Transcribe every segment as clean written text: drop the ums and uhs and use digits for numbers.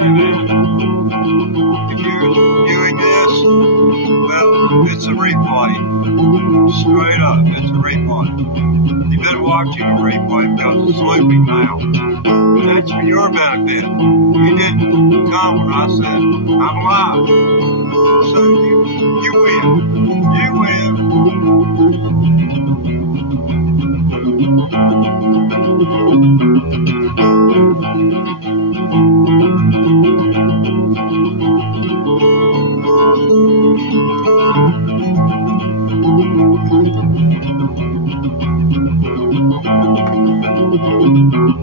baby. If you're doing this, well, it's a replay. Straight up, it's a replay. You've been watching a replay because it's looping now. That's for your benefit. You didn't come when I said I'm live. So you win. You win.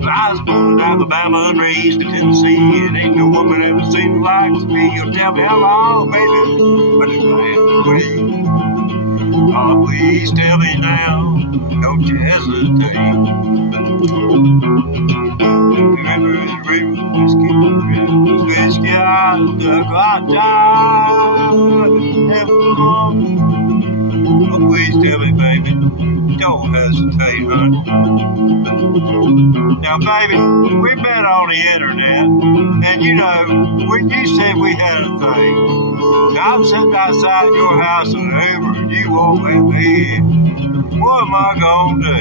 I was born in Alabama and raised in Tennessee, and ain't no woman ever seen the likes of me. You'll tell me how long, baby, but do I have to wait? Oh, please tell me now, don't you hesitate. Remember the river whiskey, I stuck hot time, never long. Oh, please tell me, baby, don't hesitate, honey. Now, baby, we met on the internet, and you know, when you said we had a thing, now I'm sitting outside your house in an Uber, and you won't let me in. What am I gonna do?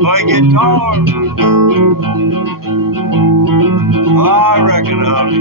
Play guitar? I reckon, honey.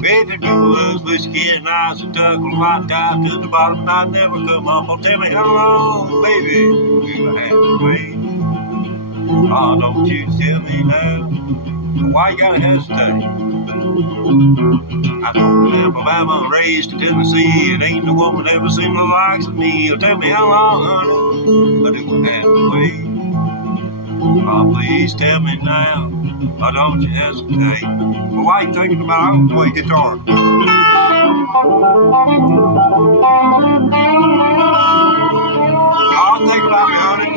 Baby blues, whiskey and eyes, a duck light dive to the bottom, I never come up. Oh, tell me how long, baby, you have to wait. Oh, don't you tell me now. Why you gotta hesitate? I don't live in Alabama, raised in Tennessee, and ain't no woman ever seen the likes of me. Oh, tell me how long, honey, I do have to wait. Oh, please tell me now. Oh, don't you hesitate. Well, why are you thinking about I don't play guitar? I'll think about me, honey.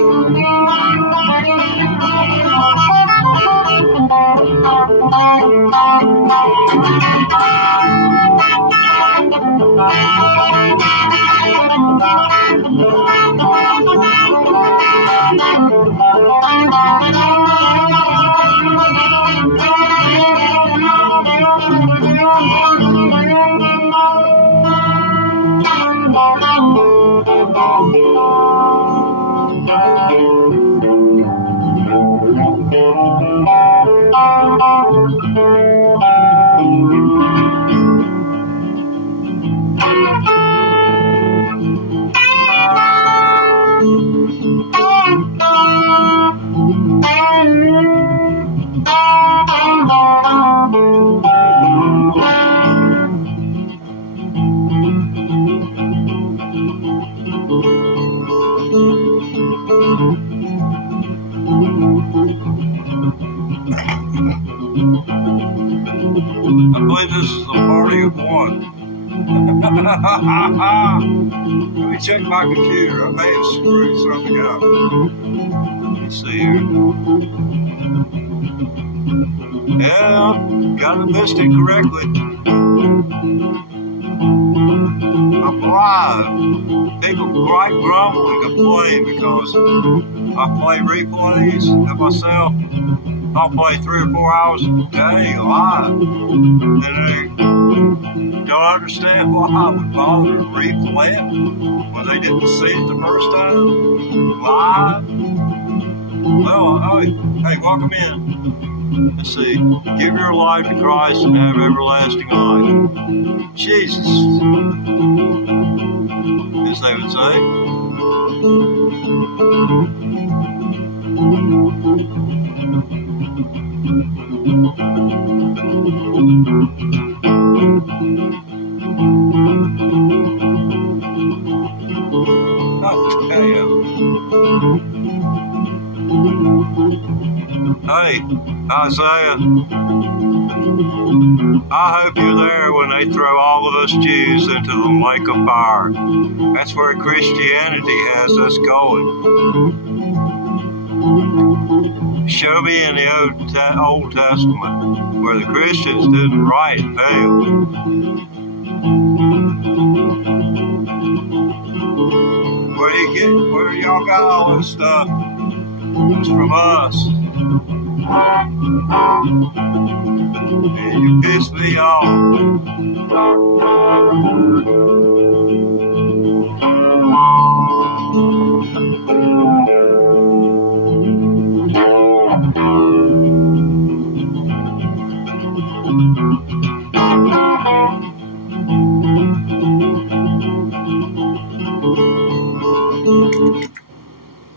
I believe this is the party of one. Let me check my computer. I may have screwed something up. Let's see here. Yeah, got it listed correctly. I'm live. People quite grumble and complain because I play replays of myself. I'll play 3 or 4 hours a day live. And they don't understand why I would bother to replay it when they didn't see it the first time live. Well, hey, welcome in. Let's see. Give your life to Christ and have everlasting life. Jesus, as they would say. Hey, Isaiah, I hope you're there when they throw all of us Jews into the lake of fire. That's where Christianity has us going. Show me in the Old Testament where the Christians didn't write hell. Where y'all got all this stuff? It's from us. And you piss me off.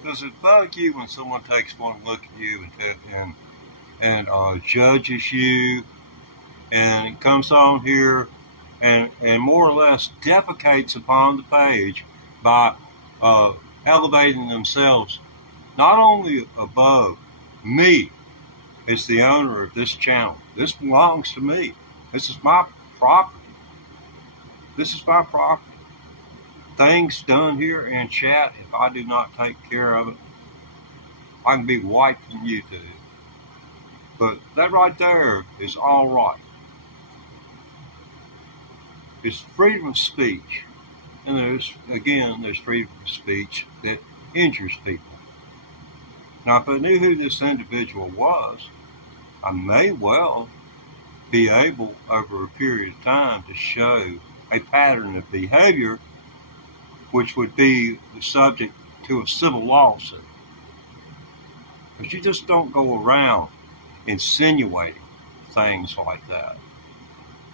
Does it bug you when someone takes one look at you and judges you, and it comes on here and more or less defecates upon the page by elevating themselves not only above me as the owner of this channel? This belongs to me. This is my property. This is my property. Things done here in chat, if I do not take care of it, I can be wiped from YouTube. But that right there is all right. It's freedom of speech. And there's freedom of speech that injures people. Now, if I knew who this individual was, I may well be able, over a period of time, to show a pattern of behavior which would be the subject to a civil lawsuit. But you just don't go around insinuating things like that.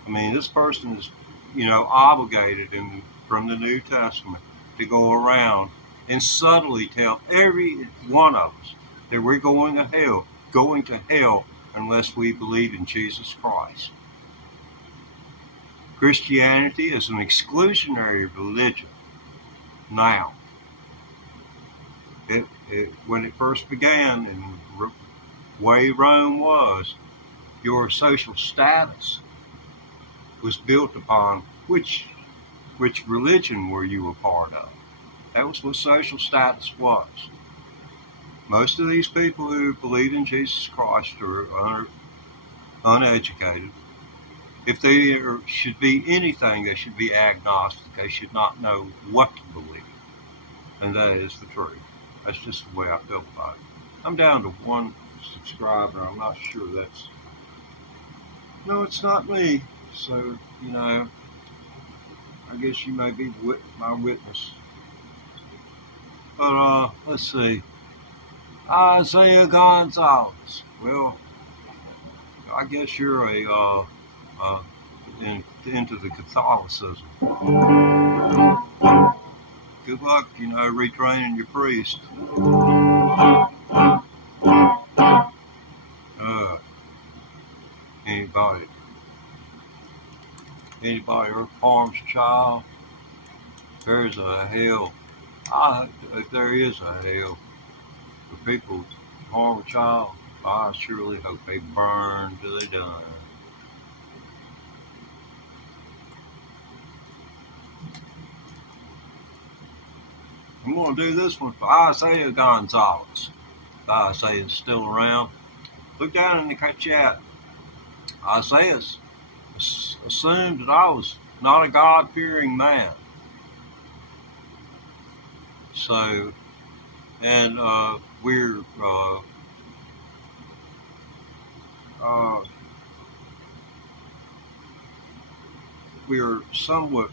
I mean, this person is, obligated from the New Testament to go around and subtly tell every one of us that we're going to hell unless we believe in Jesus Christ. Christianity is an exclusionary religion now. When it first began, and the way Rome was, your social status was built upon which religion were you a part of. That was what social status was. Most of these people who believe in Jesus Christ are uneducated. If they should be anything, they should be agnostic. They should not know what to believe. And that is the truth. That's just the way I feel about it. I'm down to 1 subscriber. I'm not sure that's... No, it's not me. So, I guess you may be my witness. But, let's see. Isaiah Gonzalez. Well, I guess you're into the Catholicism. Good luck, retraining your priest. Anybody who harms a child, there's a hell. If there is a hell for people who harm a child, I surely hope they burn till they done. I'm going to do this one for Isaiah Gonzalez. Isaiah's still around. Look down in the chat. Isaiah assumed that I was not a God-fearing man. So, and we're somewhat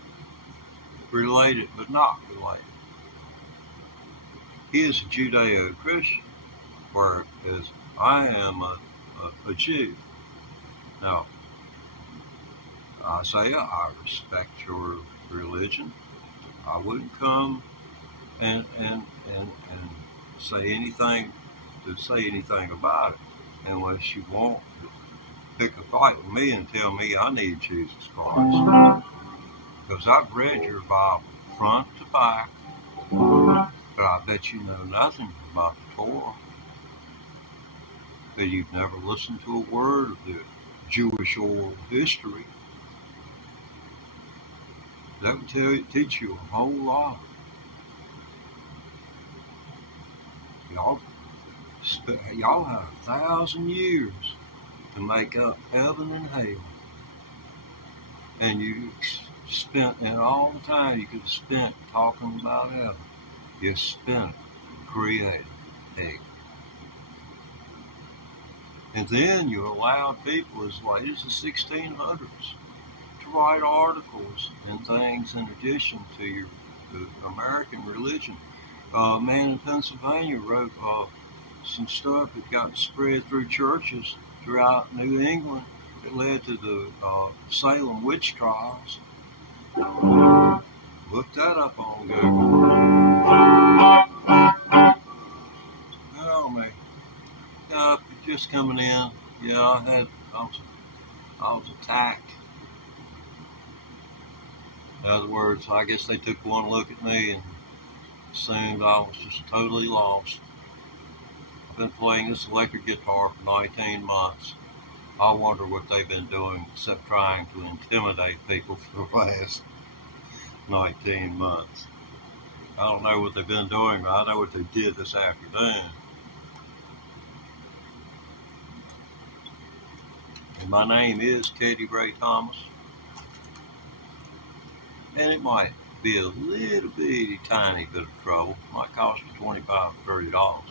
related, but not related. He is a Judeo-Christian, whereas I am a Jew. Now, Isaiah, I respect your religion. I wouldn't come and say anything about it unless you want to pick a fight with me and tell me I need Jesus Christ. Because I've read your Bible front to back, but I bet you know nothing about the Torah. That you've never listened to a word of the Jewish oral history. That would teach you a whole lot. Y'all have 1,000 years to make up heaven and hell. And you spent all the time you could have spent talking about heaven. You spent it creating hell. And then you allowed people as late as the 1600s to write articles and things in addition to the American religion. A man in Pennsylvania wrote some stuff that got spread through churches throughout New England that led to the Salem witch trials. Look that up on Google. Oh man. Just coming in. Yeah, I was attacked. In other words, I guess they took one look at me and assumed I was just totally lost. I've been playing this electric guitar for 19 months. I wonder what they've been doing except trying to intimidate people for the last 19 months. I don't know what they've been doing, but I know what they did this afternoon. And my name is Katie Ray Thomas. And it might be a little bitty tiny bit of trouble. It might cost you $25 to $30.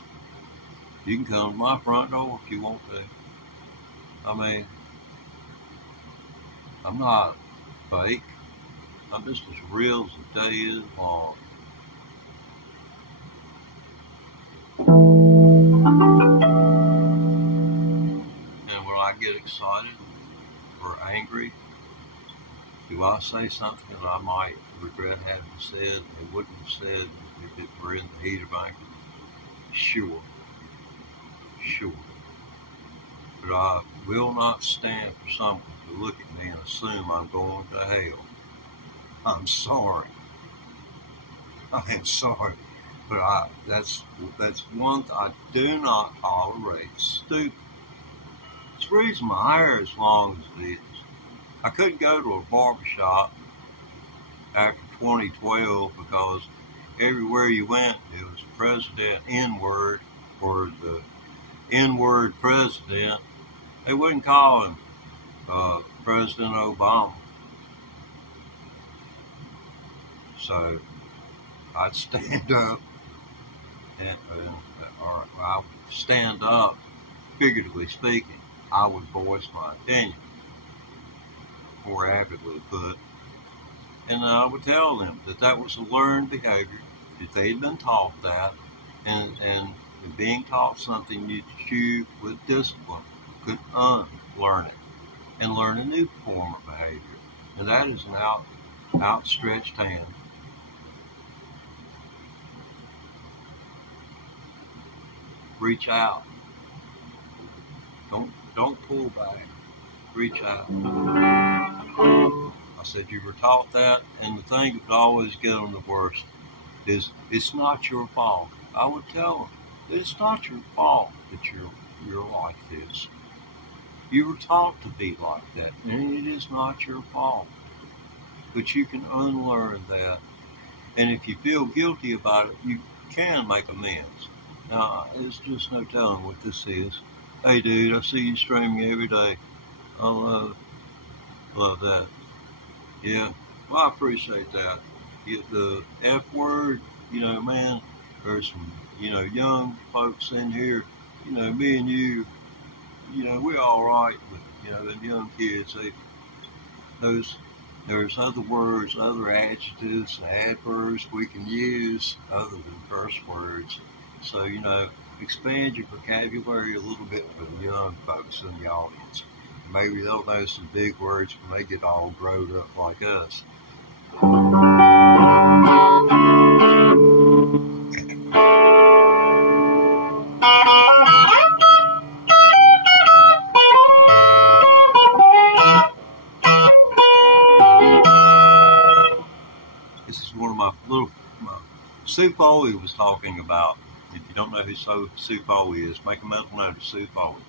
You can come to my front door if you want to. I mean, I'm not fake. I'm just as real as the day is long. And when I get excited or angry, do I say something that I might regret having said, they wouldn't have said if it were in the heat of anger? Sure. But I will not stand for someone to look at me and assume I'm going to hell. I'm sorry. I am sorry. But that's one thing I do not tolerate. Stupid. It's the reason my hair is as long as it is. I couldn't go to a barbershop after 2012 because everywhere you went, it was President N-word or the N-word president. They wouldn't call him President Obama. So I'd stand up or I would stand up, figuratively speaking. I would voice my opinion, more avidly put, and I would tell them that that was a learned behavior, that they'd been taught that, and being taught something you chew with discipline could unlearn it and learn a new form of behavior, and that is an outstretched hand. Reach out. Don't pull back. Reach out. I said you were taught that, and the thing that would always get on the worst is it's not your fault. I would tell them that it's not your fault that you're like this. You were taught to be like that, and it is not your fault. But you can unlearn that, and if you feel guilty about it, you can make amends. Now, there's just no telling what this is. Hey, dude, I see you streaming every day. I love that. Yeah, well, I appreciate that. The F word, man, there's some, young folks in here, me and you, we're all right, but, the young kids, there's other words, other adjectives, adverbs we can use other than curse words. So, expand your vocabulary a little bit for the young folks in the audience. Maybe they'll know some big words when they get all grown up like us. This is one of my Sue Foley was talking about. If you don't know who Sue Foley is, make a mental note of Sue Foley.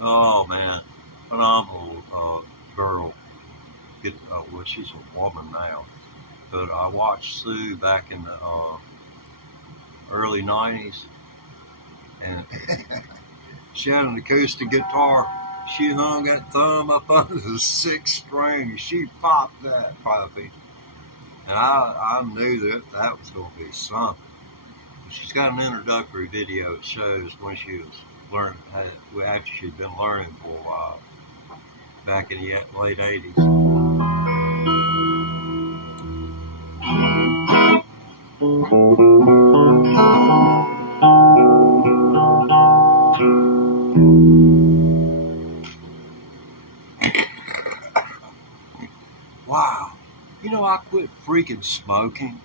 Oh man, phenomenal girl. Well, she's a woman now, but I watched Sue back in the early '90s, and she had an acoustic guitar. She hung that thumb up under the 6th string. She popped that puppy, and I knew that was going to be something. She's got an introductory video that shows when she was learning, after she'd been learning for a while, back in the late 80s. Wow. I quit freaking smoking.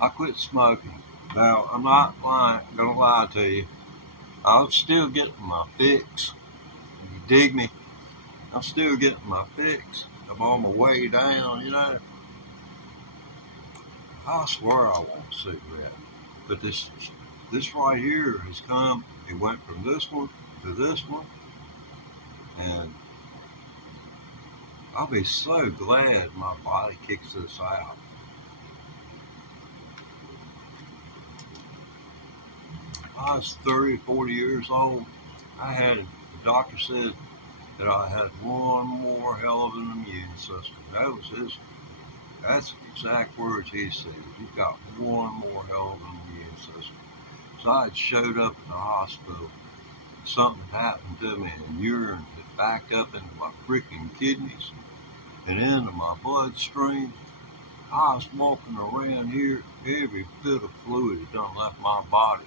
I quit smoking. Now, I'm not gonna lie to you. I'm still getting my fix. You dig me? I'm still getting my fix. I'm on my way down, you know. I swear I want a cigarette. But this right here has come. It went from this one to this one. And I'll be so glad my body kicks this out. I was 30, 40 years old. The doctor said that I had one more hell of an immune system. That's the exact words he said. You've got one more hell of an immune system. So I had showed up in the hospital. Something happened to me, and urine had backed up into my freaking kidneys and into my bloodstream. I was walking around here, every bit of fluid had done left my body,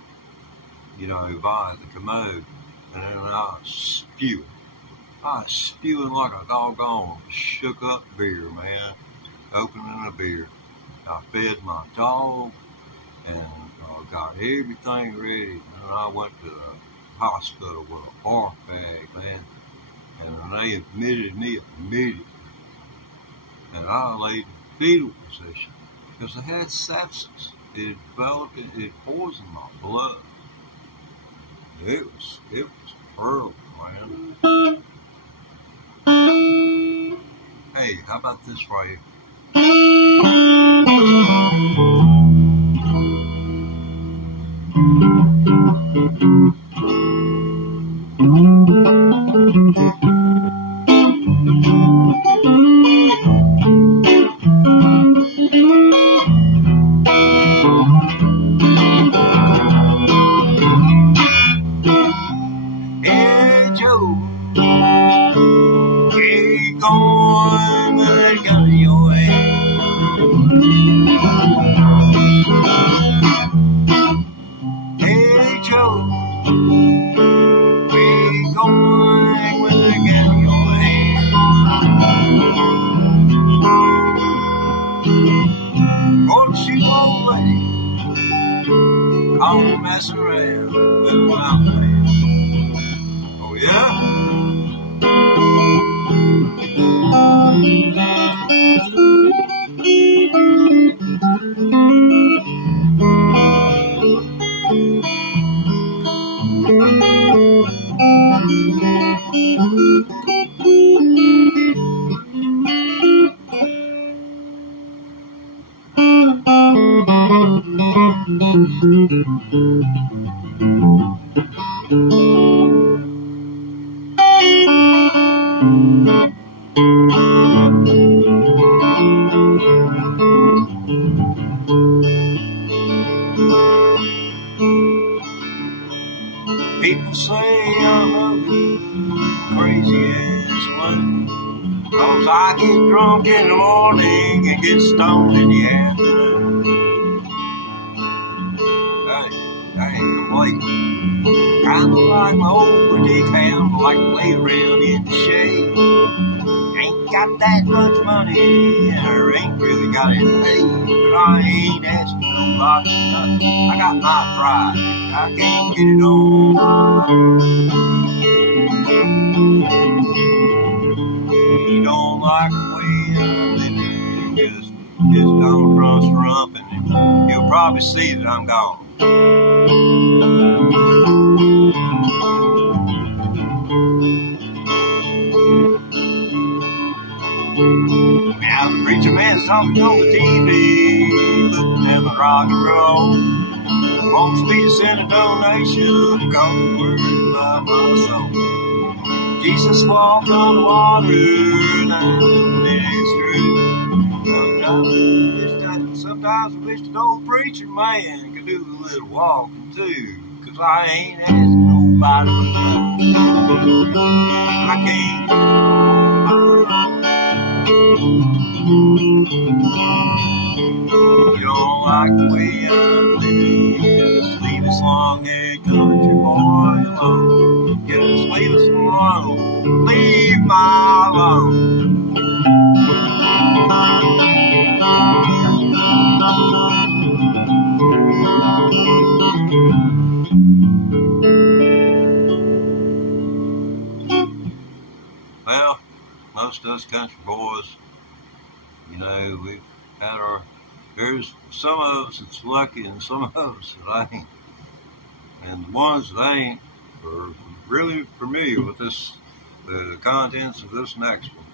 you know, by the commode, and then I was spewing. I was spewing like a doggone shook up beer, man. Opening a beer. I fed my dog and got everything ready. And I went to the hospital with a barf bag, man. And they admitted me immediately. And I laid in fetal position because I had sepsis. It had developed, it poisoned my blood. It was terrible, man. Hey, how about this right here? Hey Joe, keep going with that gun in your hand. Hey Joe, keep going with that gun in your hand. Gonna shoot old lady, I'm messing around with my man. Oh yeah? People say I'm a crazy ass one, 'cause I get drunk in the morning and get stoned in the afternoon. Hey, I'm like, kinda like my old boutique hound, like to lay around in the shade. Ain't got that much money, or ain't really got it paid, but I ain't asking nobody nothing. I got my pride, I can't get it on. You don't like the way I'm living, just don't trust Trump, and you'll probably see that I'm gone. Now the preacher man's talking on the TV, looking at the rock and roll. Wants me to send a donation because I'm worried about my soul. Jesus walked on the water, and I know that it's true. Sometimes I wish the old preacher man could do a little walking too, 'cause I ain't asking nobody for nothing. I can't. You don't like the way I'm living, just leave this long-haired country boy alone. Just leave us alone, leave my alone. us country boys, you know, we've had there's some of us that's lucky and some of us that ain't. And the ones that ain't are really familiar with the contents of this next one.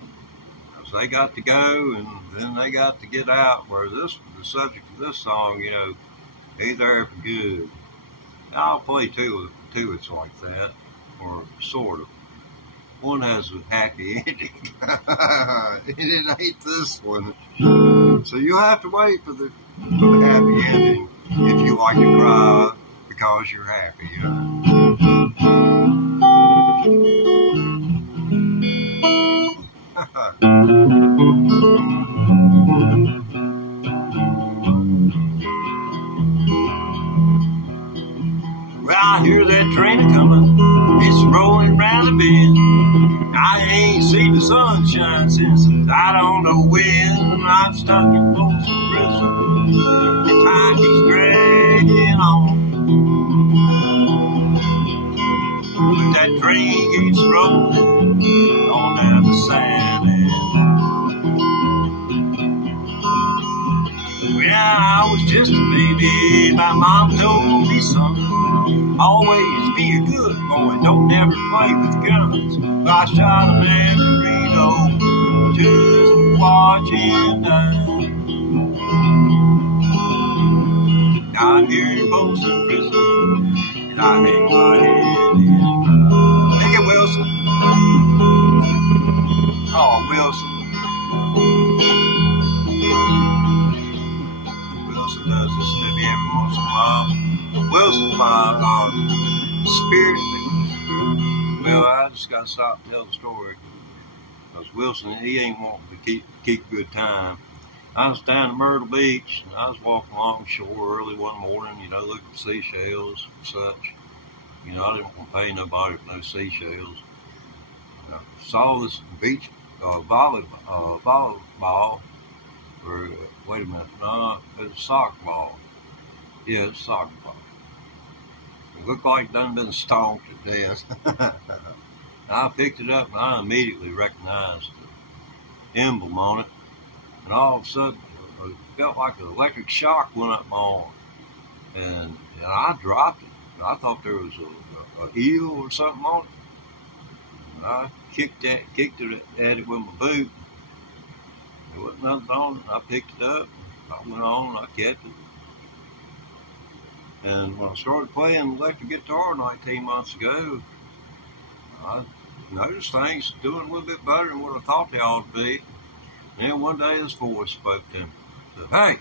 Because they got to go and then they got to get out, where the subject of this song, you know, ain't there for good. I'll play two it's like that, or sort of. One has a happy ending, and it ain't this one. So you'll have to wait for the happy ending if you like to cry because you're happy, you Well, I hear that train a-coming, it's rolling round the bend. I ain't seen the sunshine since I don't know when. I'm stuck in Folsom Prison, and time keeps dragging on. But that train keeps rolling on down the San When I was just a baby, my mom told me, son, always be a good boy, don't never play with guns. But I shot a man in Reno just to watch him die. Now I'm here in Folsom Prison, and I hang my head and cry. Take it, Wilson. Oh, Wilson. Wilson does this to me every once in a while. Wilson's my spirit. Well, I just got to stop and tell the story. Because Wilson, he ain't wanting to keep good time. I was down at Myrtle Beach, and I was walking along the shore early one morning, you know, looking for seashells and such. You know, I didn't want to pay nobody for no seashells. I saw this beach volleyball, or wait a minute, no, it was a soccer ball. Yeah, it's a soccer ball. It looked like it done been stomped to death. I picked it up and I immediately recognized the emblem on it. And all of a sudden, it felt like an electric shock went up my arm. And I dropped it. I thought there was a eel or something on it. And I kicked it at it with my boot. There wasn't nothing on it. I picked it up. I went on and I kept it. And when I started playing electric guitar 19 months ago, I noticed things doing a little bit better than what I thought they ought to be. And then one day this voice spoke to me. Said, hey!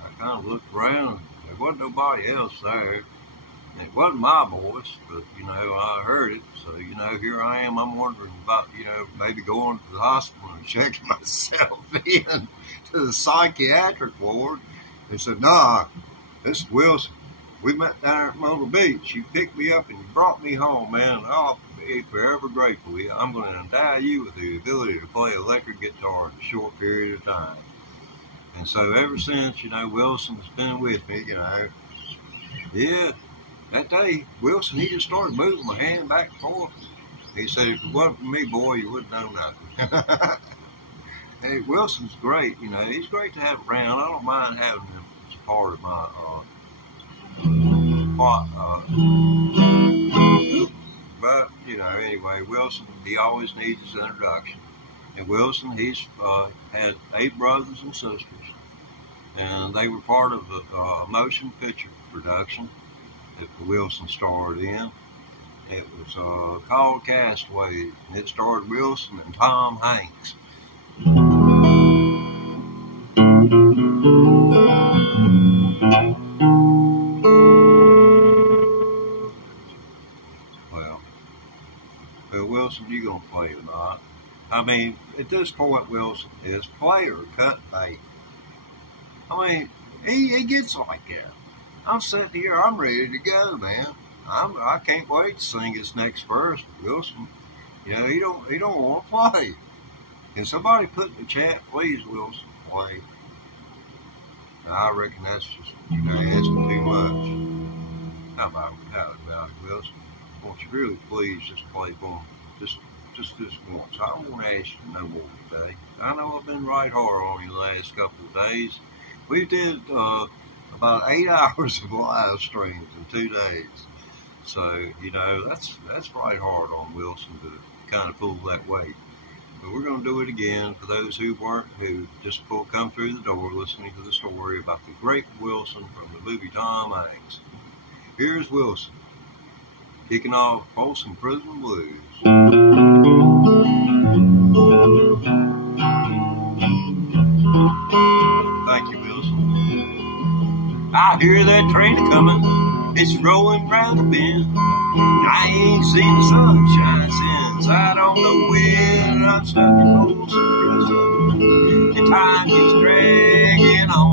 I kind of looked around. There wasn't nobody else there. And it wasn't my voice, but, you know, I heard it. So, you know, here I am. I'm wondering about, you know, maybe going to the hospital and checking myself in to the psychiatric ward. They said, nah, this is Wilson. We met down at Myrtle Beach. You picked me up and you brought me home, man. I'll be forever grateful. I'm going to endow you with the ability to play electric guitar in a short period of time. And so ever since, you know, Wilson's been with me, you know. Yeah, that day, Wilson, he just started moving my hand back and forth. He said, if it wasn't for me, boy, you wouldn't know nothing. Hey, Wilson's great, you know. He's great to have around. I don't mind having him as part of my but, you know, anyway, Wilson, he always needs his introduction. And Wilson, he's had 8 brothers and sisters, and they were part of the motion picture production that Wilson starred in. It was called Castaway, and it starred Wilson and Tom Hanks. Well, Wilson, you gonna play or not? I mean, at this point, Wilson is play or cut bait. I mean, he gets like that. I'm sitting here, I'm ready to go, man. I can't wait to sing his next verse. Wilson, you know, he don't want to play. Can somebody put in the chat, please, Wilson, play? I reckon that's just, you know, asking too much. How about it, Wilson? Won't you really please just play for him? Just just this once. I don't want to ask you no more today. I know I've been right hard on you the last couple of days. We did about 8 hours of live streams in 2 days. So, you know, that's right hard on Wilson to kind of pull that weight. But we're going to do it again for those who just come through the door listening to the story about the great Wilson from the movie Tom Hanks. Here's Wilson, kicking off Folsom Prison Blues. Thank you, Wilson. I hear that train coming, it's rolling round the bend. I ain't seen the sunshine since I don't know when. I'm stuck in Folsom Prison, and time keeps dragging on.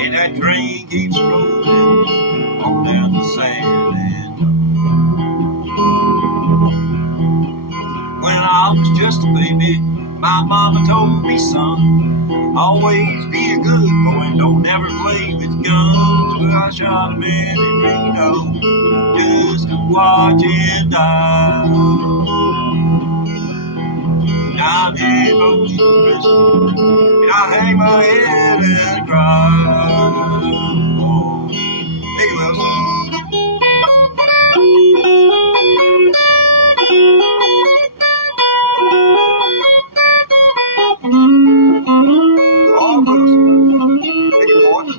And that train keeps rolling on down the sand and when I was just a baby, my mama told me, son, always be a good boy and don't ever play with guns. Well, I shot a man in Reno just to watch him die. I'm in Folsom Prison and I hang my head and cry. Hey, Wilson. Oh, Wilson. Hey, good morning.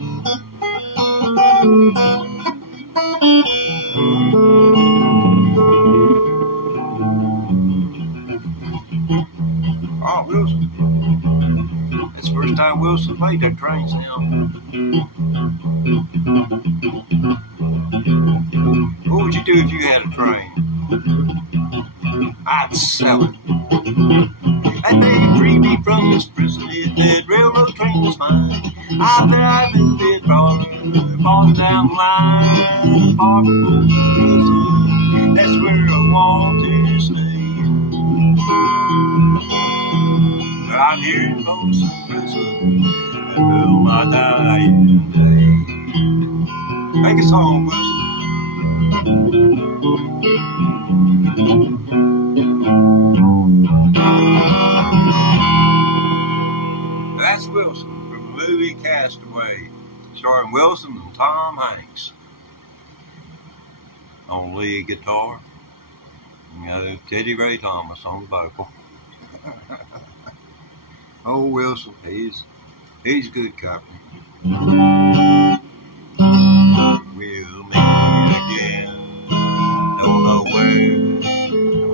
Oh, Wilson. It's the first time Wilson played that train sound. What would you do if you had a train? I'd sell it. And they'd free me from this prison if that railroad train was mine. I bet I'd move it farther down the line. Far from Folsom Prison, that's where I want to stay. But I'm here in Folsom Prison until my dying day. Make a song, Wilson. That's Wilson from the movie Castaway, starring Wilson and Tom Hanks on lead guitar. You know, Teddy Ray Thomas on the vocal. Oh, Wilson, he's good company. We'll meet again. Don't know where,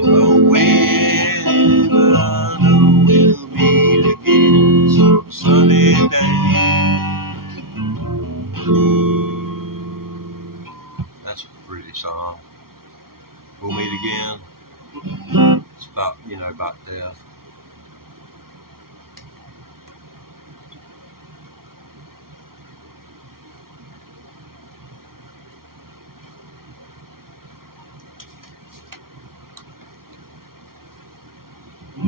don't know when, but I know we'll meet again some sunny day. That's a pretty song. We'll meet again. It's about, about death. I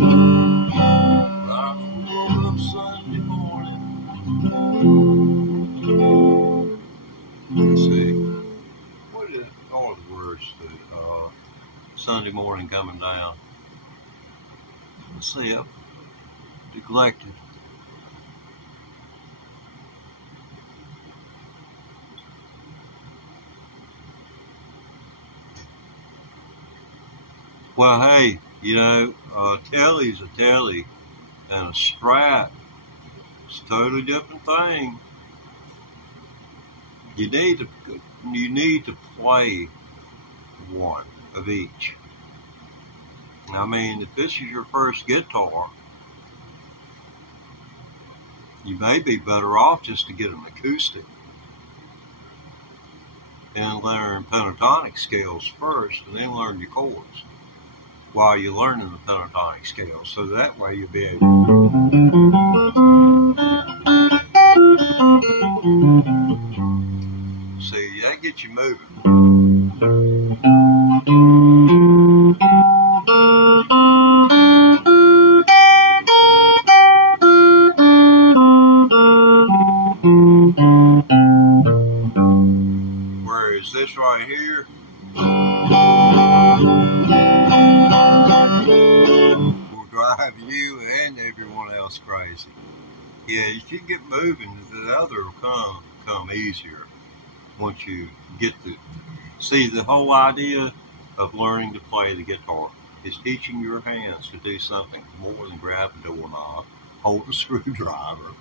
woke up Sunday morning. Let's see. What are all the words to Sunday morning coming down? Let's see. I've neglected. Well, hey, telly's a telly, and a strat is a totally different thing. You need to play one of each. I mean, if this is your first guitar, you may be better off just to get an acoustic and learn pentatonic scales first, and then learn your chords while you're learning the pentatonic scales, so that way you'll be able see, that gets you moving. Whereas this right here, easy. Yeah, you can get moving. The other will come easier once you get to see the whole idea of learning to play the guitar is teaching your hands to do something more than grab a doorknob, hold a screwdriver,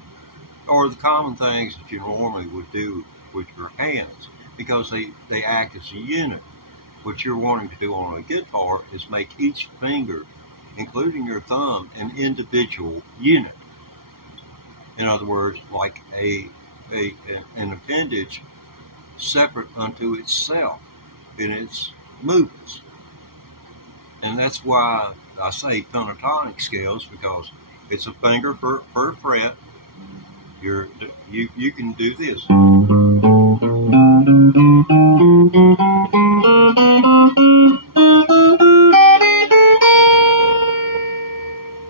or the common things that you normally would do with your hands, because they act as a unit. What you're wanting to do on a guitar is make each finger, including your thumb, an individual unit. In other words, like an appendage separate unto itself in its movements. And that's why I say pentatonic scales, because it's a finger per fret. You can do this.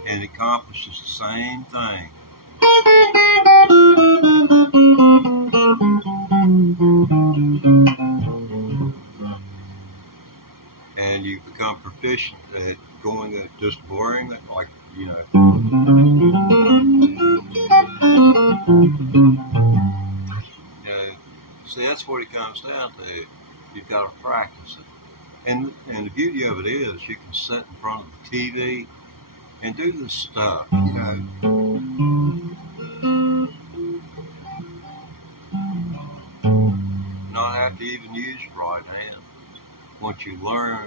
And it accomplishes the same thing. And you become proficient at going at just blurring it, like, you know. See, that's what it comes down to. You've got to practice it. And the beauty of it is you can sit in front of the TV and do this stuff, you know. Not have to even use your right hand. Once you learn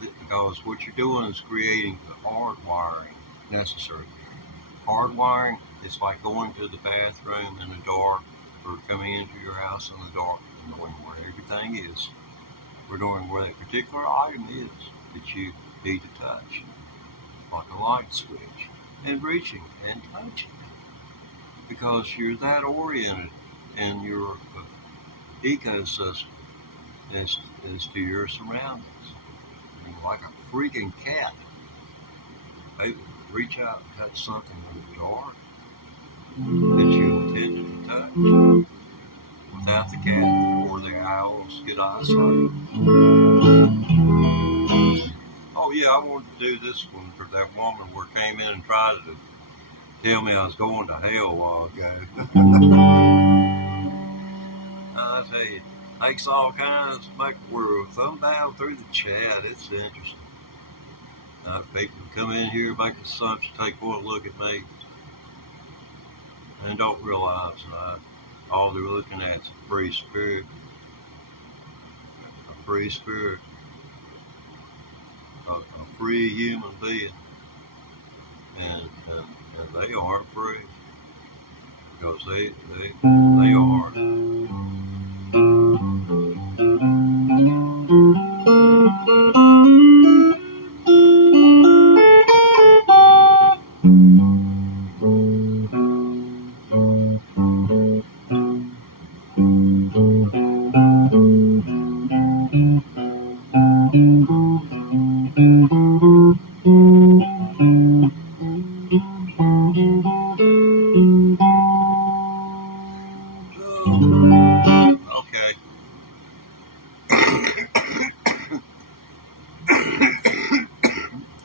it, because what you're doing is creating the hard wiring necessary. Hard wiring is like going to the bathroom in the dark, or coming into your house in the dark and knowing where everything is. We're knowing where that particular item is that you need to touch, like a light switch, and reaching and touching, because you're that oriented in your ecosystem as to your surroundings. You're like a freaking cat. They reach out and touch something in the dark that you intended to touch. Without the cat or the owl's good eyesight. Oh yeah, I wanted to do this one for that woman where came in and tried to tell me I was going to hell a while ago. I tell you, makes all kinds of make world. Thumb down through the chat. It's interesting. People come in here, make assumptions, take one look at me, and don't realize all they're looking at is a free spirit. A free spirit. A free human being. And they aren't free. Because they are. Okay.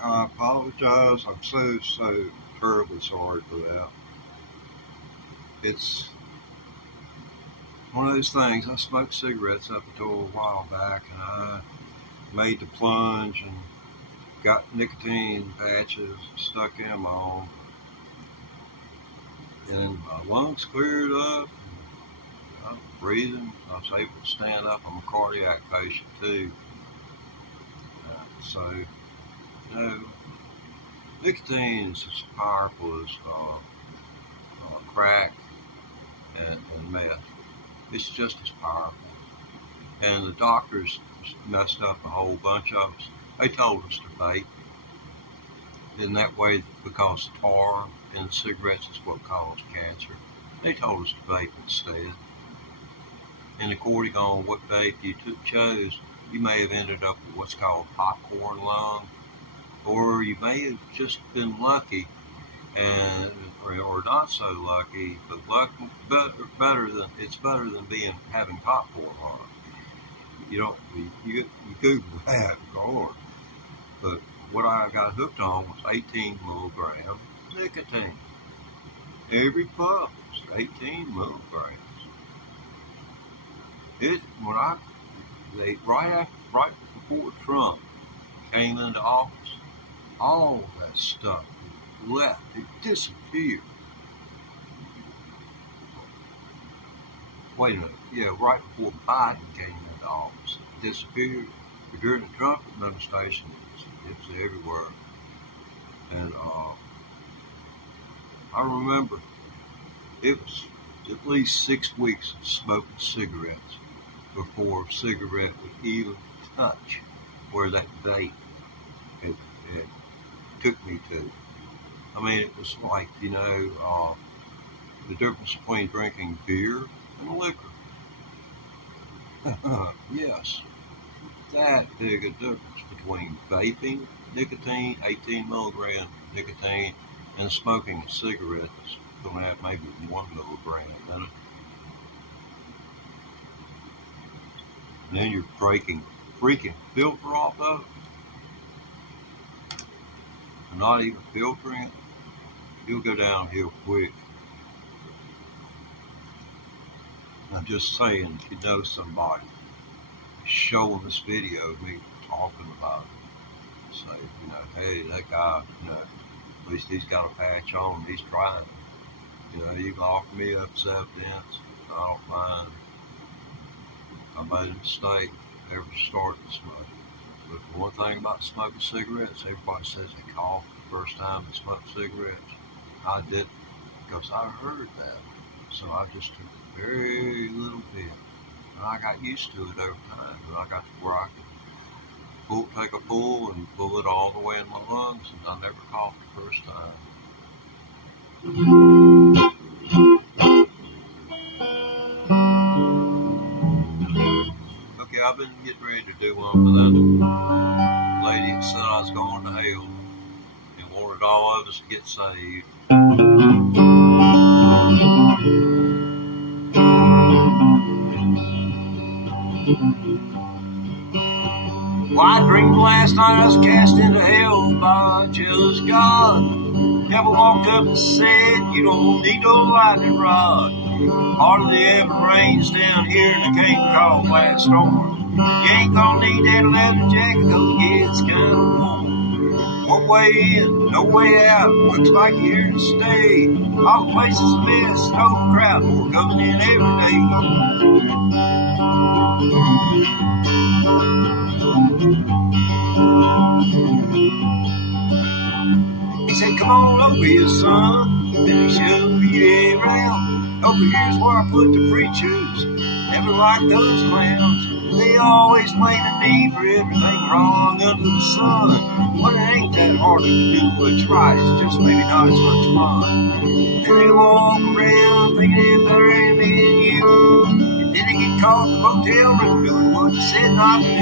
I apologize. I'm so terribly sorry for that. It's one of those things. I smoked cigarettes up until a while back, and I made the plunge and got nicotine patches, stuck them on, and my lungs cleared up. I'm breathing. I was able to stand up. I'm a cardiac patient too. So, you know, nicotine is as powerful as crack and meth. It's just as powerful. And the doctors messed up a whole bunch of us. They told us to vape. In that way, because tar in the cigarettes is what caused cancer, they told us to vape instead. And according on what vape you chose, you may have ended up with what's called popcorn lung, or you may have just been lucky, or not so lucky, but it's better than having popcorn lung. You Google that, Lord. But what I got hooked on was 18 milligram nicotine. Every puff was 18 milligrams. Right before Trump came into office, all that stuff left. It disappeared. Wait a minute. Yeah, right before Biden came into office, it disappeared. But during the Trump administration, it was everywhere. And I remember it was at least 6 weeks of smoking cigarettes before a cigarette would even touch where that vape it took me to. I mean, it was like, the difference between drinking beer and liquor. Yes, that big a difference between vaping nicotine, 18 milligram nicotine, and smoking a cigarette that's going to have maybe 1 milligram in it. And then you're breaking freaking filter off of it. And not even filtering it, you'll go downhill quick. I'm just saying, if you know somebody, show them this video of me talking about it. Say, hey, that guy, at least he's got a patch on, he's trying. You can offer me up 7 cents, I don't mind. I made a mistake, never started smoking. But the one thing about smoking cigarettes, everybody says they cough the first time they smoke cigarettes. I didn't, because I heard that. So I just took a very little bit. And I got used to it over time. And I got to where I could take a pull and pull it all the way in my lungs, and I never coughed the first time. Okay, I've been getting ready to do one for that lady that said I was going to hell and wanted all of us to get saved. Well, I dreamed last night I was cast into hell by a jealous God. Devil walked up and said, you don't need no lightning rod. Hardly ever rains down here in the can't call last storm. You ain't gonna need that leather jacket, though it gets kind of warm. One way in, no way out, looks like you're here to stay. All the places a mess, no crowd, more coming in every day. He said, come on over here, son, then he showed you around. Over here's where I put the preachers, never like those clowns. They always blame the need for everything wrong under the sun. But it ain't that hard to do what's right, it's just maybe not as much fun. Then they walk around thinking they're better than me and you. And then they get caught in the motel room doing what you said not to do.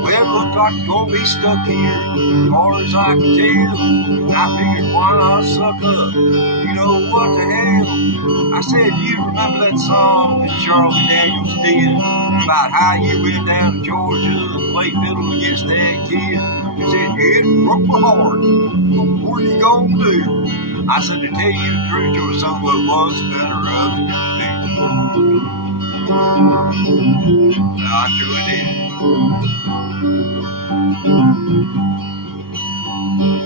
Well, it looked like it's gonna be stuck here, as far as I can tell. And I figured, why not suck up? You know what the hell? I said, you remember that song that Charlie Daniels did about how you went down to Georgia and played fiddle against that kid? He said, it broke my heart. What are you gonna do? I said, to tell you the truth, your son was better of it than me. I sure did.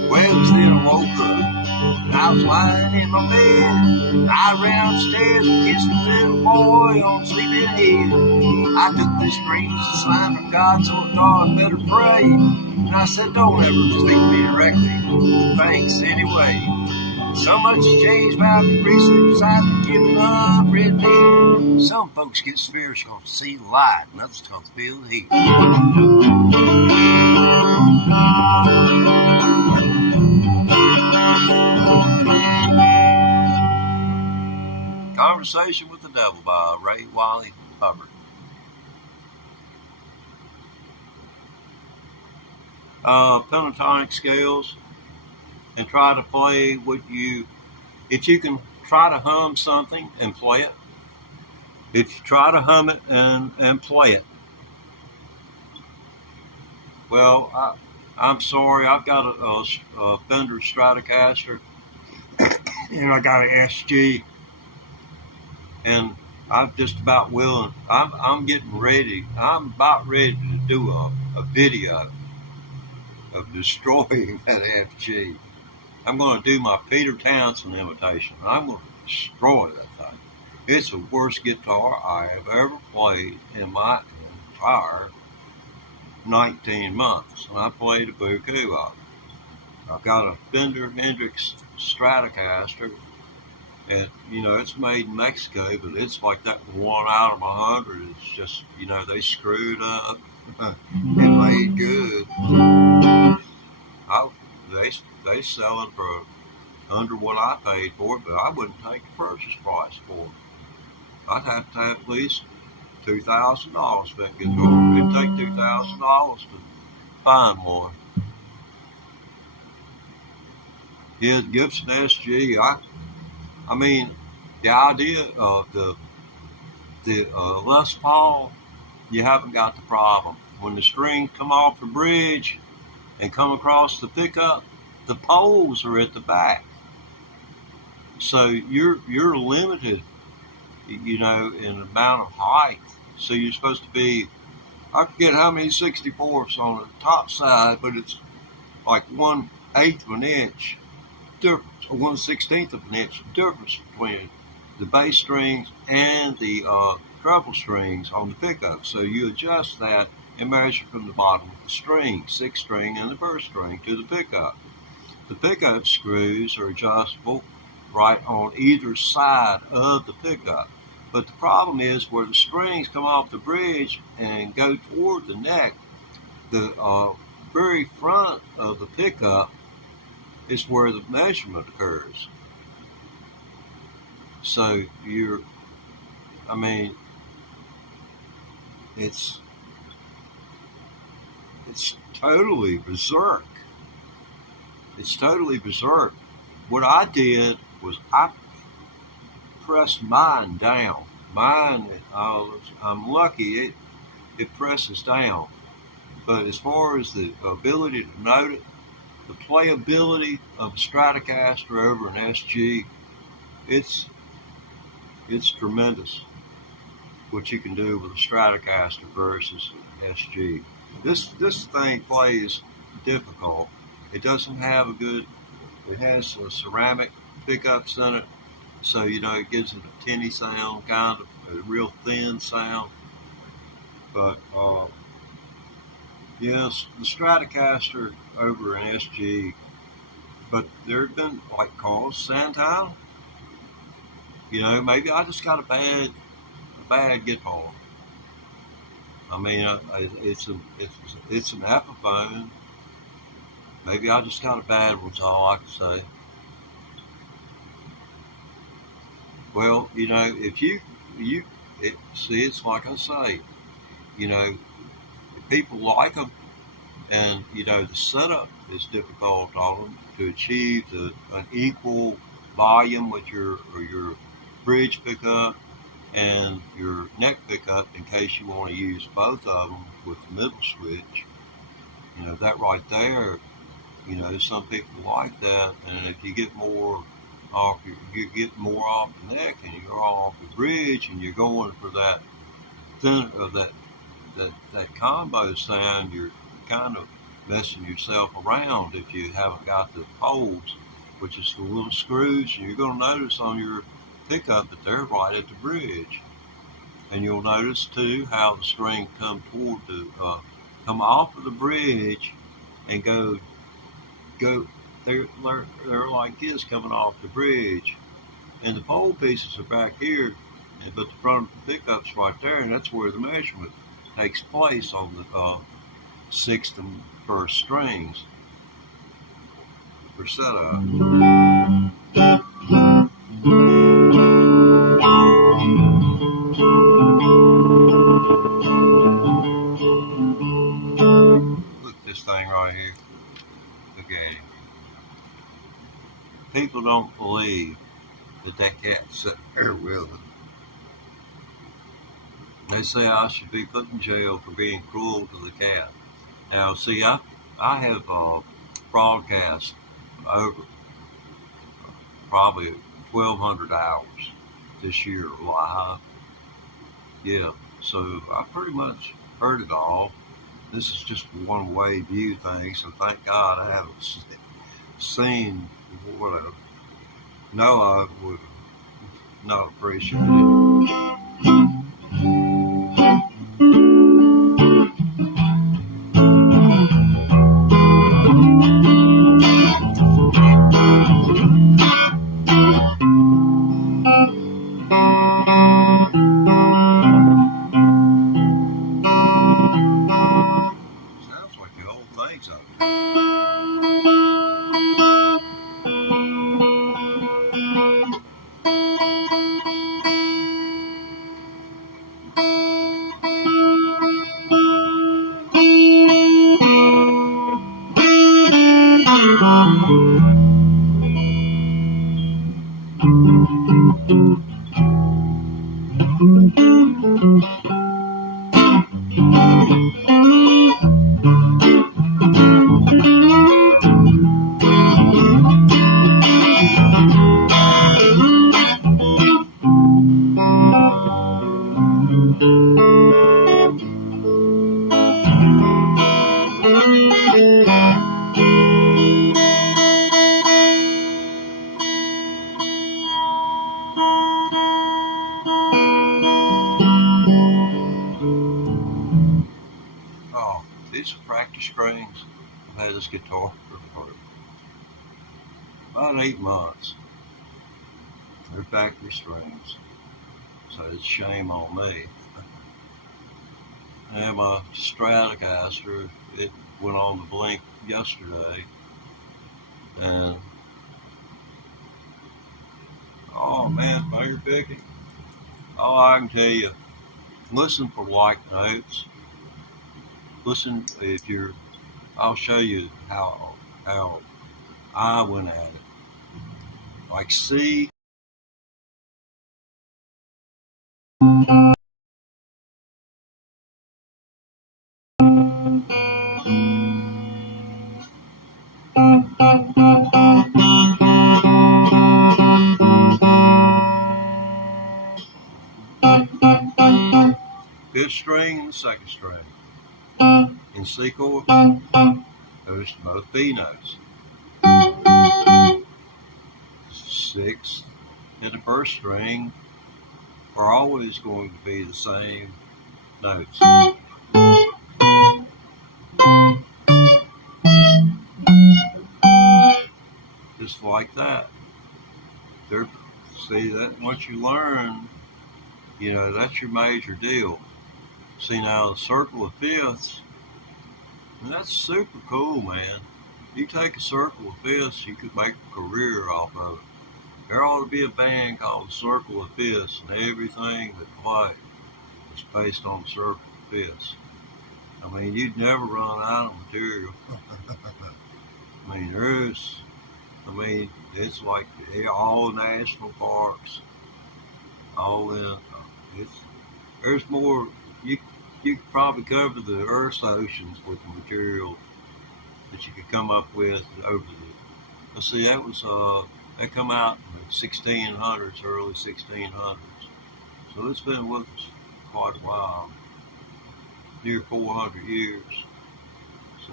Well, it was then I woke up, and I was lying in my bed. I ran upstairs and kissed the little boy on sleeping head. I took this dream as a sign from God, so I thought I'd better pray. And I said, don't ever speak to me directly, but thanks anyway. So much has changed about me recently besides me giving up red meat. Some folks get spiritual to see the light, and others come to feel the heat. Conversation with the Devil by Ray Wiley Hubbard. Pentatonic scales, and try to play what if you can try to hum something and play it. If you try to hum it and play it, Well, I'm sorry. I've got a Fender Stratocaster, and I got an SG, and I'm just about willing. I'm getting ready. I'm about ready to do a video of destroying that FG. I'm going to do my Peter Townsend imitation. I'm going to destroy that thing. It's the worst guitar I have ever played in my entire 19 months. And I played a buku of it. I've got a Fender Hendrix Stratocaster, and it's made in Mexico, but it's like that 1 out of 100. It's just they screwed up. It made good. They sell it for under what I paid for it, but I wouldn't take the purchase price for it. I'd have to have at least $2,000 for that guitar. It'd take $2,000 to find one. Yeah, the Gibson SG. I mean, the idea of the Les Paul, you haven't got the problem. When the strings come off the bridge and come across the pickup, the poles are at the back, so you're limited, in the amount of height. So you're supposed to be, I forget how many 64ths on the top side, but it's like 1/8 of an inch difference, or 1/16 of an inch difference between the bass strings and the treble strings on the pickup. So you adjust that and measure from the bottom of the string, 6th string and the 1st string, to the pickup. The pickup screws are adjustable right on either side of the pickup. But the problem is where the strings come off the bridge and go toward the neck, the very front of the pickup is where the measurement occurs. So it's totally berserk. It's totally berserk. What I did was I pressed mine down. I'm lucky it presses down. But as far as the ability to note it, the playability of a Stratocaster over an SG, it's tremendous what you can do with a Stratocaster versus SG. This thing plays difficult. It doesn't have it has ceramic pickups in it, so it gives it a tinny sound, kind of a real thin sound. But yes, the Stratocaster over an SG, but there have been like calls Santana. Maybe I just got a bad guitar. I mean, it's an Epiphone. Maybe I just got a bad one's all I can say. Well, if it's like I say, if people like them, and the setup is difficult on them to achieve an equal volume with your bridge pickup and your neck pickup, in case you want to use both of them with the middle switch. That right there, some people like that, and if you get more off you get more off the neck and you're off the bridge and you're going for that combo sound, you're kind of messing yourself around if you haven't got the poles, which is the little screws, and you're going to notice on your pickup that they're right at the bridge. And you'll notice too how the string come off of the bridge and go they're like this, coming off the bridge, and the pole pieces are back here, but the front of the pickup's right there, and that's where the measurement takes place on the 6th and 1st strings for setup. Look at this thing right here. Look at it. People don't believe that cat's sitting there with it. They say I should be put in jail for being cruel to the cat. Now, see, I have broadcast over probably 1,200 hours this year live. Yeah, so I pretty much heard it all. This is just one way view things, and thank God I haven't seen what I know I would not appreciate it. Sounds like the old things up Oh, these are practice strings. I've had this guitar for about 8 months. They're factory strings, so it's shame on me. And my Stratocaster, it went on the blink yesterday, and oh man, finger picking. Oh, I can tell you, listen for like notes. Listen if you're. I'll show you how I went at it. Like C. Fifth string and the second string. In C chord, those both B notes. Sixth and the first string are always going to be the same notes. Just like that. See that once you learn, you know, that's your major deal. See now the circle of fifths, and that's super cool, man. You take a circle of fifths, you could make a career off of it. There ought to be a band called the Circle of Fifths, and everything that play is based on the Circle of Fifths. I mean, you'd never run out of material. I mean, it's like all national parks, all in. There's more. You could probably cover the Earth's oceans with the material that you could come up with over the. Let's see, that come out in the 1600s, early 1600s. So it's been with us quite a while, near 400 years. So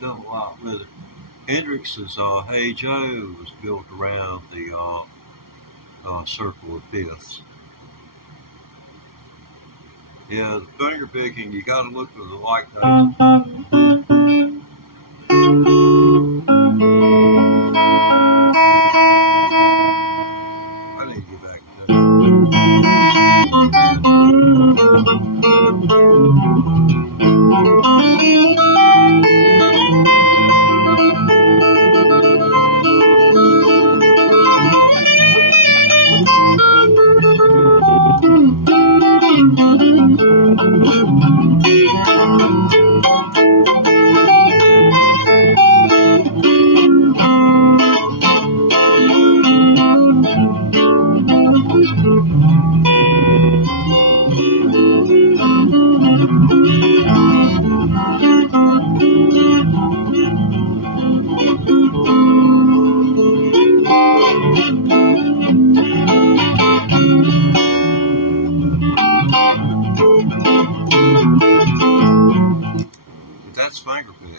done a lot with it. Hendrix's Hey Joe was built around the Circle of Fifths. Yeah, the finger picking, you got to look for the like notes. I need to get back to that.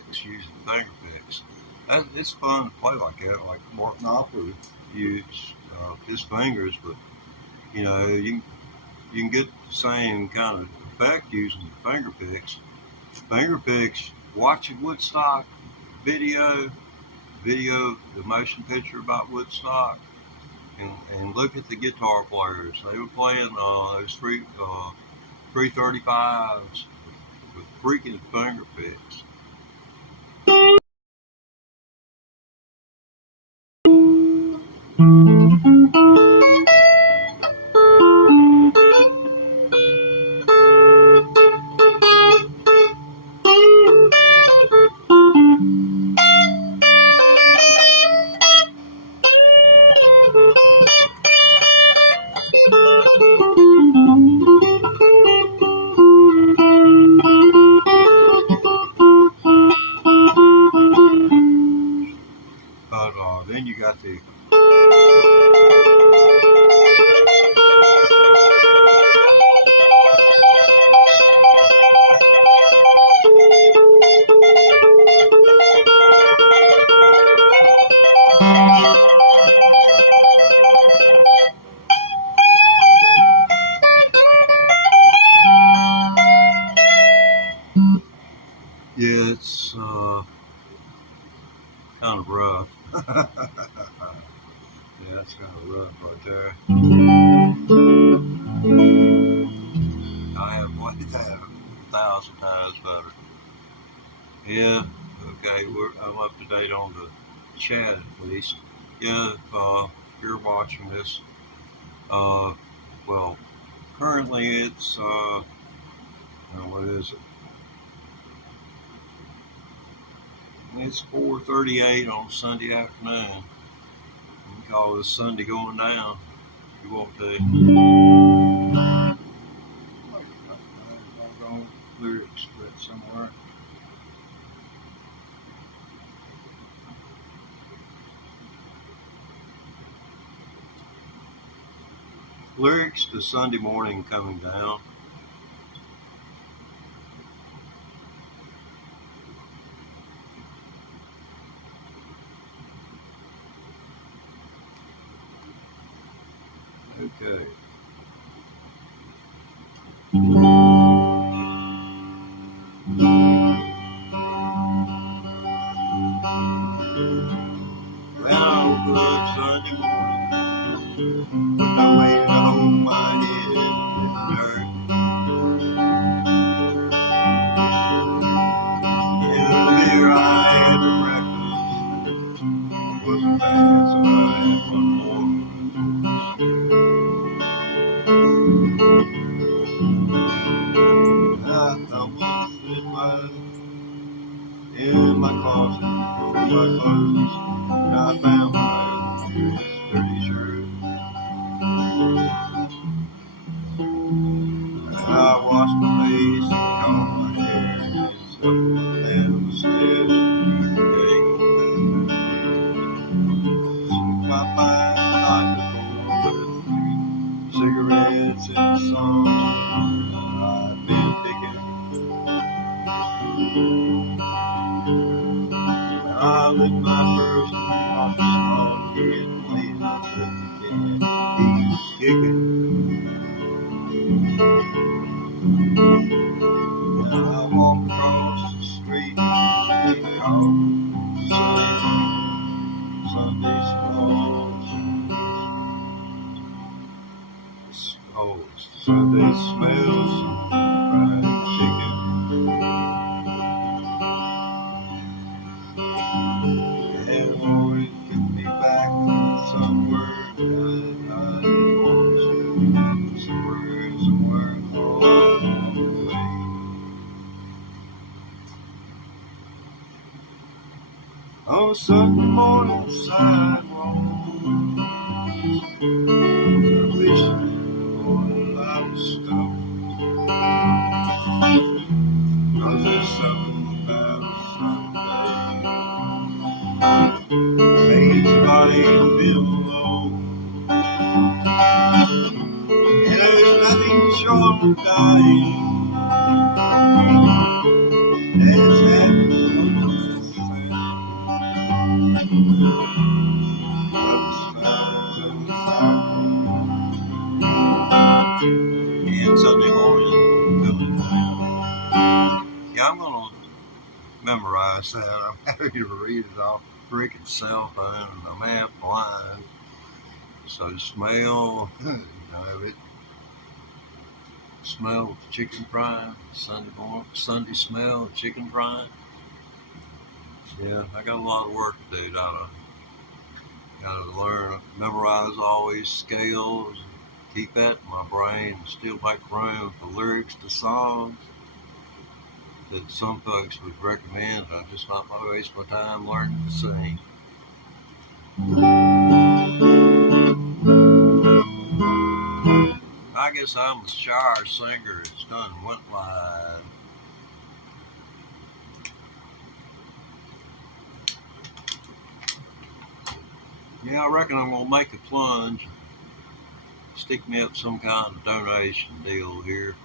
picks, using finger picks. It's fun to play like that, like Mark Knopfler used his fingers, but you know, you can get the same kind of effect using the finger picks. Finger picks, watching Woodstock video, the motion picture about Woodstock, and look at the guitar players. They were playing those 335s with freaking finger picks. But then you got the yeah, it's kind of rough. Yeah, it's kind of rough right there. I have played that 1,000 times better. Yeah, okay, I'm up to date on the chat at least. Yeah, if you're watching this, well, currently it's, what is it? It's 4:38 on Sunday afternoon. You can call this Sunday going down if you want to. I'm going lyrics to it somewhere. Lyrics to Sunday morning coming down. Okay. Well, good Sunday morning, with no way to hold my head in the dirt. Yeah, the beer I had for breakfast wasn't bad, so I had one more. I thought it was in my closet for my clothes, and I found my dirty shirt. I washed my face and combed my hair, and was still okay. So my mind occupied with cigarettes and songs I've been picking. I lit my first office on getting lazy, but then he's kicking. Now I walk across the street and call Sunday smalls. Oh, Sunday smells fried chicken. And Lord, it get me back somewhere that I want to. Somewhere along the way. On a Sunday morning sidewalk, I wish I was stoned. 'Cause there's something about Sunday makes your body feel alone. And there's nothing short of dying that's happened memorize that. I'm having to read it off freaking cell phone, and I'm half blind. So smell, it. Smell the chicken frying, Sunday smell of chicken frying. Yeah, I got a lot of work to do. Gotta learn, memorize all these scales, keep that in my brain, and still make room for lyrics to songs that some folks would recommend. I just not waste my time learning to sing. I guess I'm a shower singer that's done went live. Yeah, I reckon I'm gonna make a plunge. Stick me up some kind of donation deal here.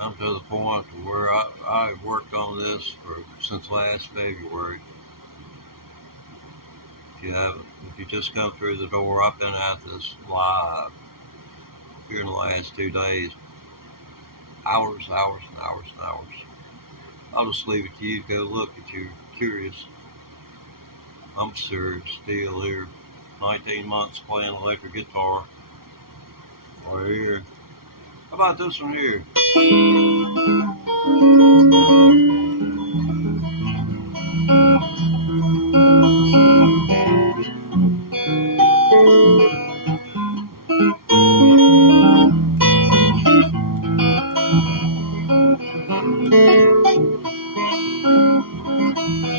I'm to the point where I've worked on this since last February. If you just come through the door, I've been at this live here in the last 2 days. Hours and hours and hours. I'll just leave it to you to go look if you're curious. I'm sure still here. 19 months playing electric guitar. Right here. How about this one here?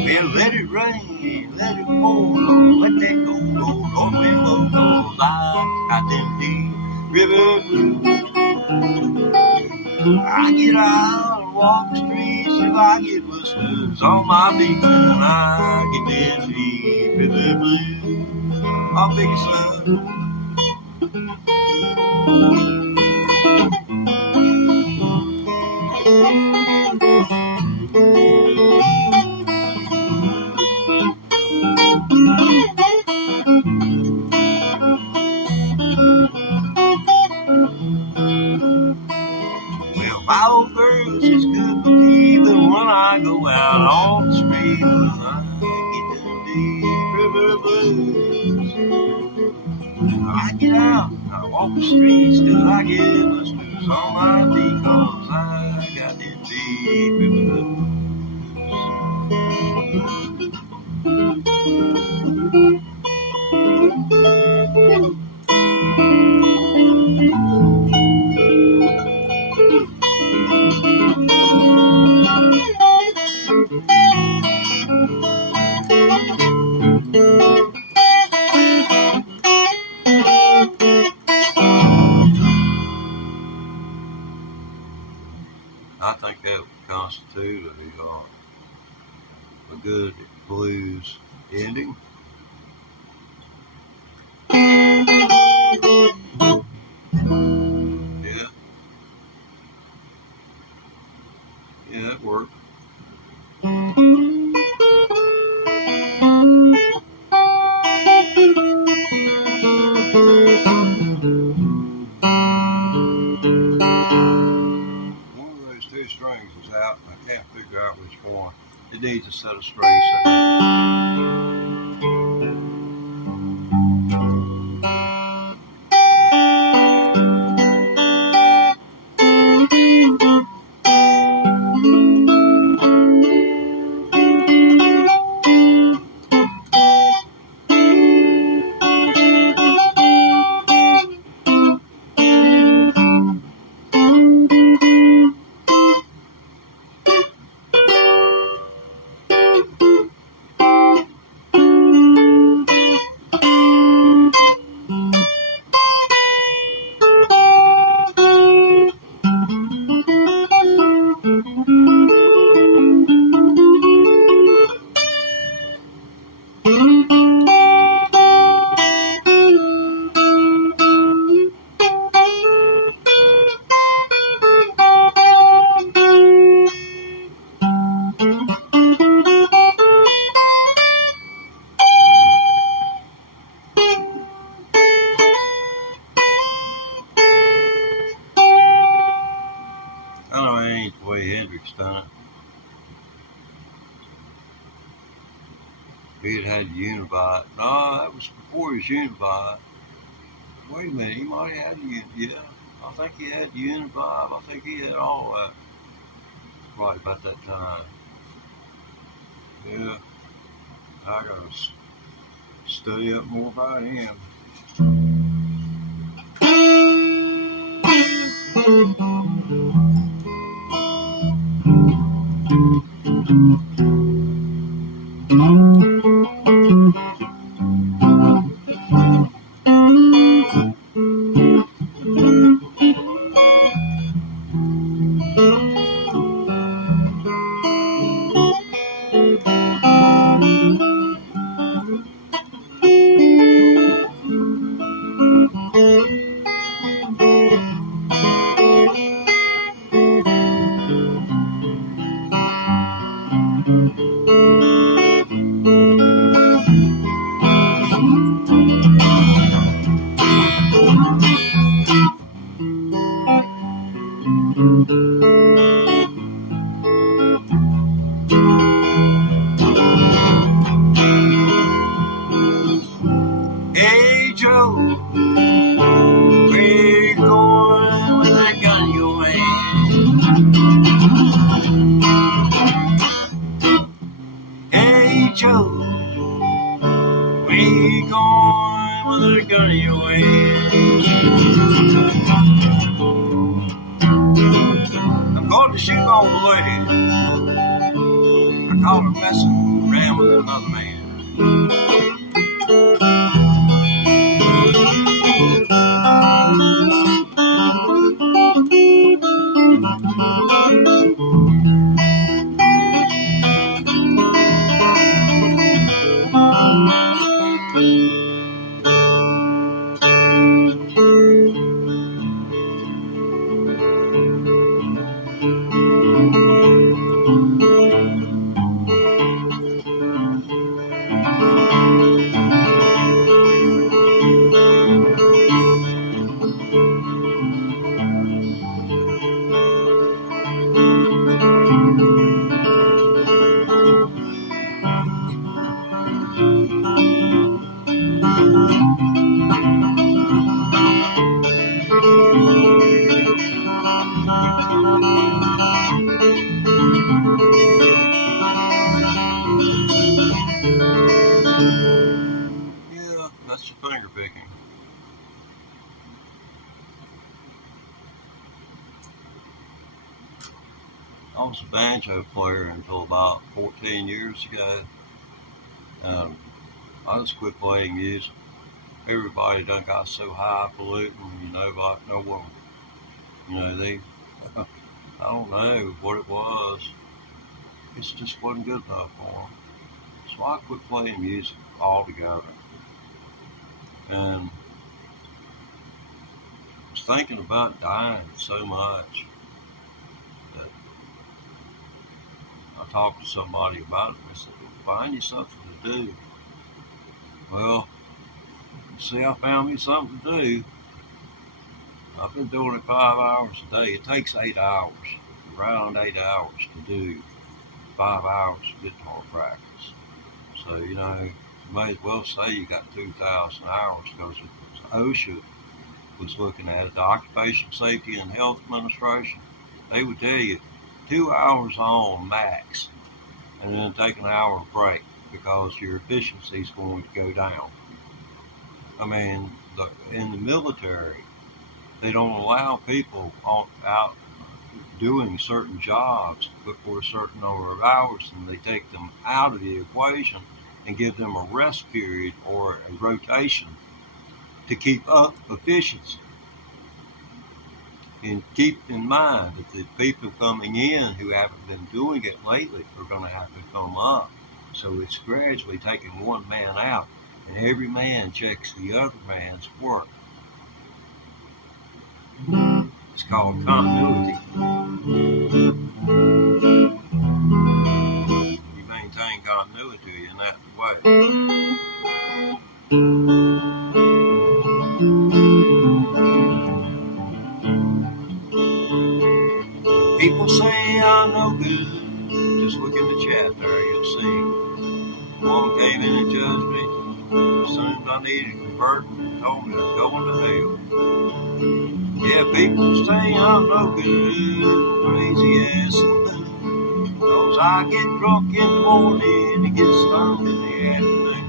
Well, let it rain, let it pour, let that go, Lord, wind blow, 'cause I got them deep river blues. I get out and walk the streets till I get blisters on my feet, and I get them deep river blues. I'll pick it slow. Well, my old girl, she's good for me, but when I go out on the street, well, I get them deep river blues. I get out, I walk the streets till I get blisters on my feet, 'cause I got them deep river blues. I think that would constitute a good blues ending. Yeah, it worked. Two strings is out, and I can't figure out which one. It needs a set of strings. he had Univite. No, that was before he was Univite. Wait a minute, he might have had yeah. I think he had Univibe. I think he had all that right about that time. Yeah, I gotta study up more about him. Hey Joe, where you going with that gun in your hand? Hey Joe, where you going with that gun in your hand? I'm going to shoot old lady. I caught her messing around with another man. Yeah, that's your finger picking. I was a banjo player until about 14 years ago. I just quit playing music. Everybody done got so highfalutin, like no one, they, I don't know what it was. It just wasn't good enough for them. So I quit playing music altogether. And I was thinking about dying so much that I talked to somebody about it, and they said, well, find you something to do. Well, see, I found me something to do. I've been doing it 5 hours a day. It takes 8 hours, around 8 hours to do 5 hours of guitar practice. So, you may as well say you got 2,000 hours, because OSHA was looking at it, the Occupation Safety and Health Administration. They would tell you 2 hours on max, and then take an hour break, because your efficiency is going to go down. I mean, in the military, they don't allow people out doing certain jobs but for a certain number of hours, and they take them out of the equation and give them a rest period or a rotation to keep up efficiency. And keep in mind that the people coming in who haven't been doing it lately are going to have to come up. So it's gradually taking one man out, and every man checks the other man's work. It's called continuity. You maintain continuity in that way. People say I'm no good. Just look in the chat there, you'll see. Woman came in and judged me. Assumed I needed to convert and told me I was going to hell. Yeah, people say I'm no good, crazy ass and 'cause I get drunk in the morning and get stoned in the afternoon.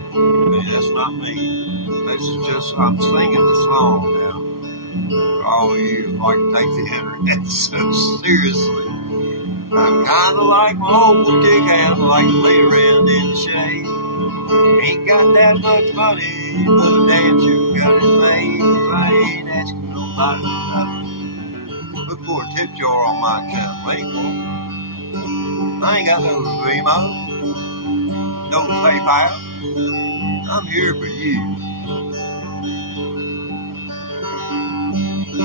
Hey, that's not me. This is just, I'm singing the song now. For all you who like to take the internet so seriously. I'm kinda like my old boutique house, like to lay around in the shade. Ain't got that much money, but a damn sure got it made. 'Cause I ain't asking nobody for nothing. Look for a tip jar on my account, ain't one. I ain't got no Venmo, no PayPal. I'm here for you.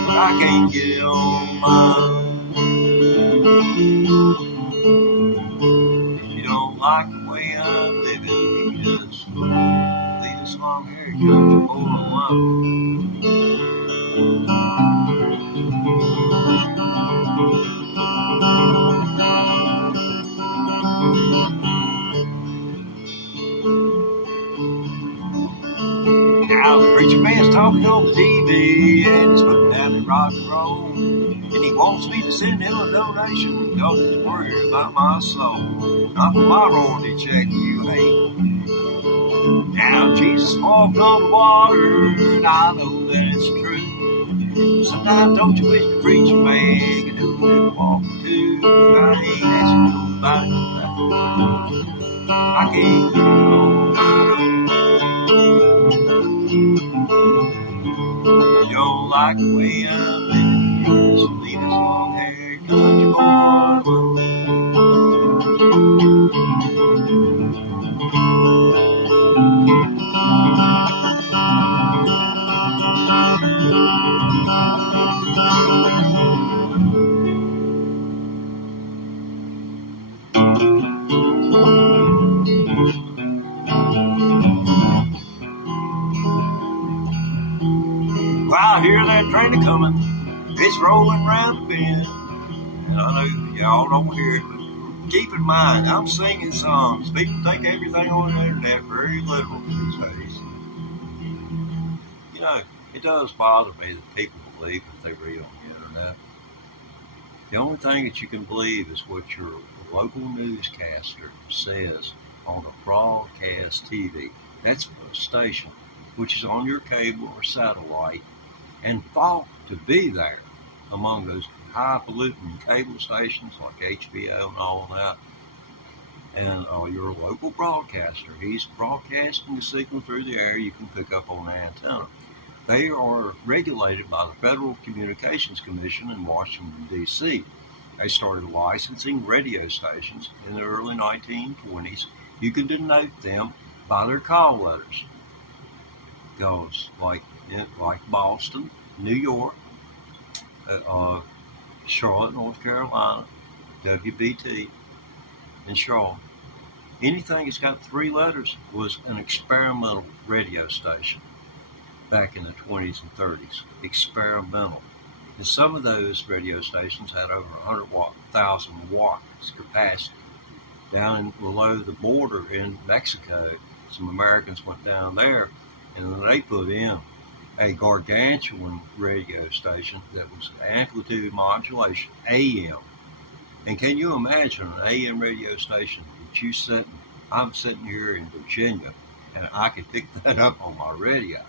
But I can't get it on mine. If you don't like the way I'm living, you just leave this long-haired country boy alone. Now the preacher man's talking on the TV and he's putting down in rock and roll. And he wants me to send him a donation because he's worried about my soul. Not for my royalty check, you hate. Now Jesus walked on the water and I know that it's true. Sometimes don't you wish the preacher man could do that walking too? I ain't asking nobody for that. I can't get it on. You don't like the way I'm living, you just leave this long-haired country boy alone. Well, I hear that train a-coming, it's rolling round the bend, and I know y'all don't hear it, but keep in mind, I'm singing songs. People take everything on the internet very literal these days. You know, it does bother me that people believe what they read on the internet. The only thing that you can believe is what your local newscaster says on a broadcast TV. That's a station which is on your cable or satellite and thought to be there among those high-polluting cable stations like HBO and all of that. And your local broadcaster, he's broadcasting the signal through the air you can pick up on an antenna. They are regulated by the Federal Communications Commission in Washington, D.C. They started licensing radio stations in the early 1920s. You could denote them by their call letters. Goes like Boston, New York, Charlotte, North Carolina, WBT, and Charlotte. Anything that's got 3 letters was an experimental radio station back in the 20s and 30s. Experimental. And some of those radio stations had over 100,000 watts capacity. Down below the border in Mexico, some Americans went down there and then they put in a gargantuan radio station that was amplitude modulation, AM. And can you imagine an AM radio station that I'm sitting here in Virginia and I could pick that up on my radio.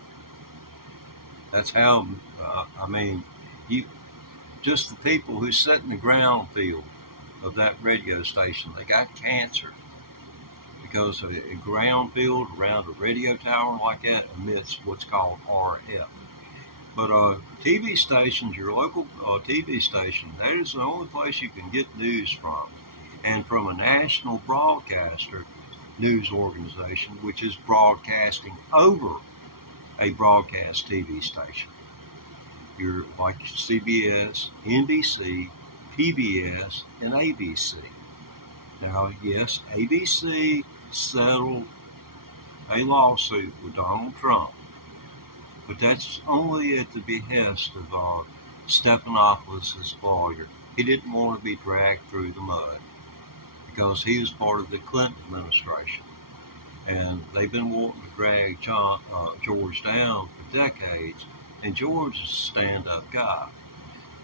That's how, just the people who sit in the ground field of that radio station, they got cancer because a ground field around a radio tower like that emits what's called RF. But TV stations, your local TV station, that is the only place you can get news from. And from a national broadcaster news organization, which is broadcasting over a broadcast TV station. You're like CBS, NBC, PBS, and ABC. Now, yes, ABC settled a lawsuit with Donald Trump, but that's only at the behest of Stephanopoulos' lawyer. He didn't want to be dragged through the mud because he was part of the Clinton administration. And they've been wanting to drag George down for decades. And George is a stand-up guy.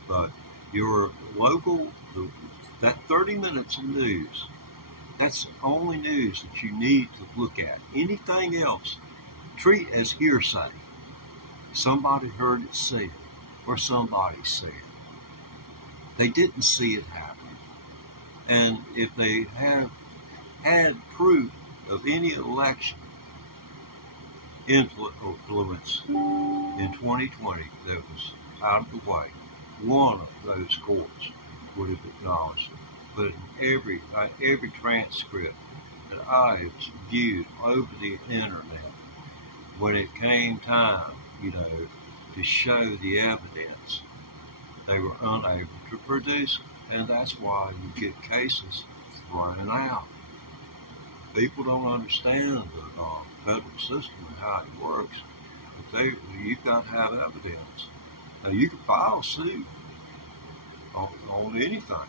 But your local, that 30 minutes of news, that's the only news that you need to look at. Anything else, treat as hearsay. Somebody heard it said, or somebody said. They didn't see it happen. And if they have had proof of any election influence in 2020 that was out of the way, one of those courts would have acknowledged it. But in every transcript that I have viewed over the internet, when it came time, to show the evidence, they were unable to produce it. And that's why you get cases thrown out. People don't understand the federal system and how it works. But you've got to have evidence. Now, you can file a suit on anything.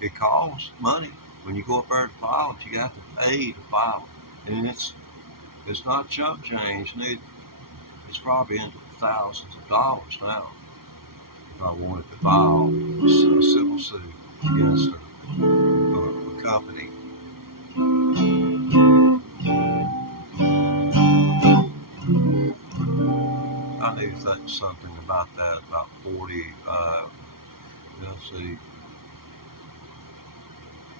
It costs money. When you go up there to file it, you got to pay to file it. And it's not chump change. It's probably into thousands of dollars now. If I wanted to file a civil suit against a company. I knew something about that about 40, let's see.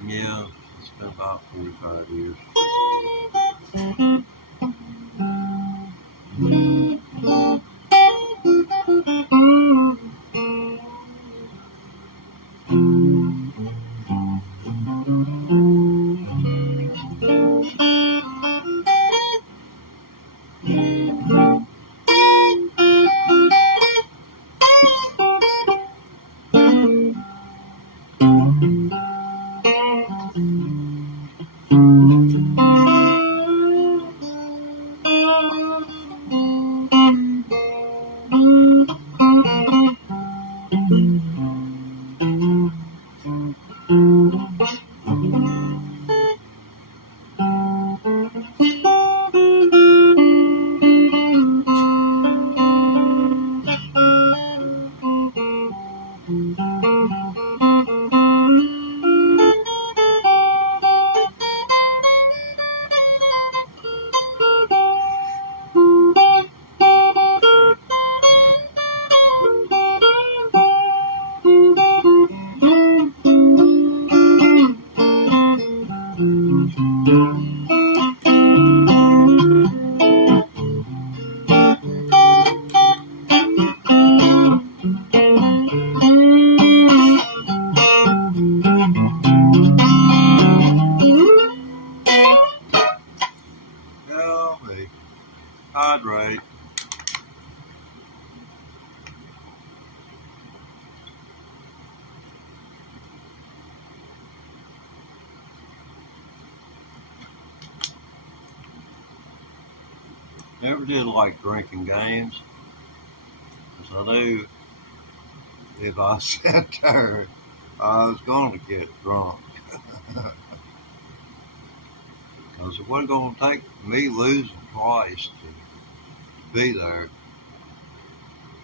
Yeah, it's been about 45 years. Right. Never did like drinking games, because I knew if I sat there, I was going to get drunk. Because it wasn't going to take me losing twice to be there.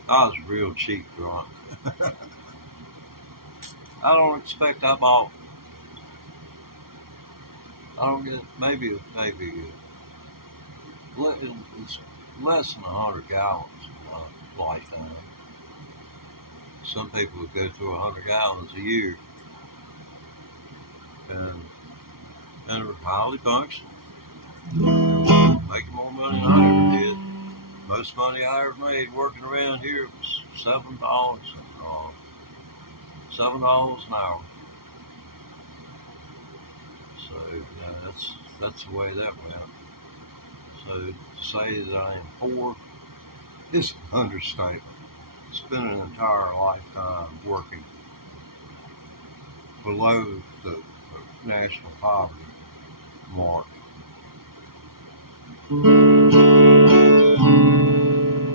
I was real cheap drunk. I don't expect I don't get maybe it's less than 100 gallons in a lifetime. Some people would go through 100 gallons a year, and are highly functional. Making more money than I ever did. Most money I ever made working around here was $7 an hour. So yeah, that's the way that went. So to say that I am poor is an understatement. Spent an entire lifetime working below the national poverty mark.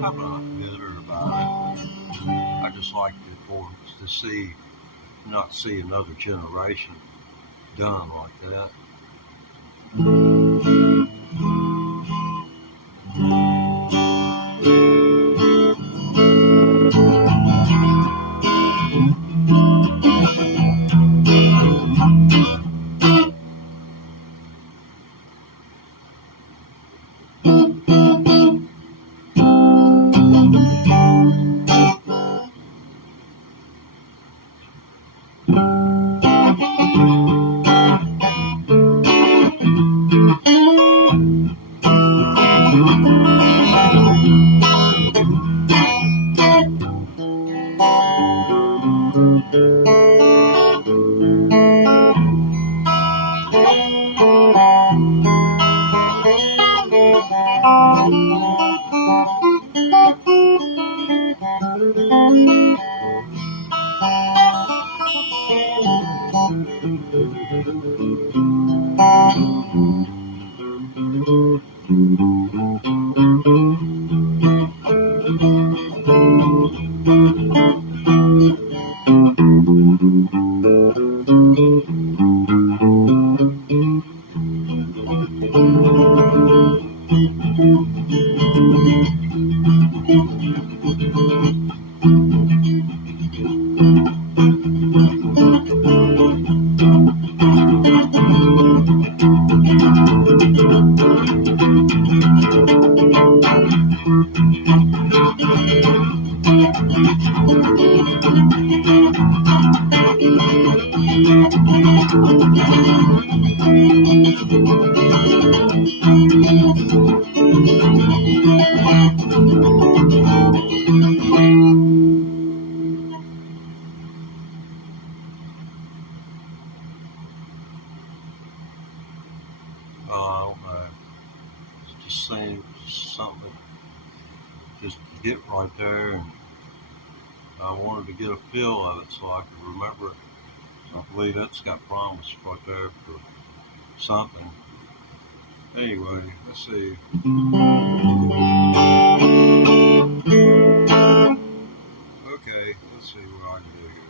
I'm not bitter about it. I just like not see another generation done like that. I don't know. It's just saying something just to get right there, and I wanted to get a feel of it so I could remember it. So I believe that's got promise right there for something. Anyway, let's see. Okay, let's see what I can do here.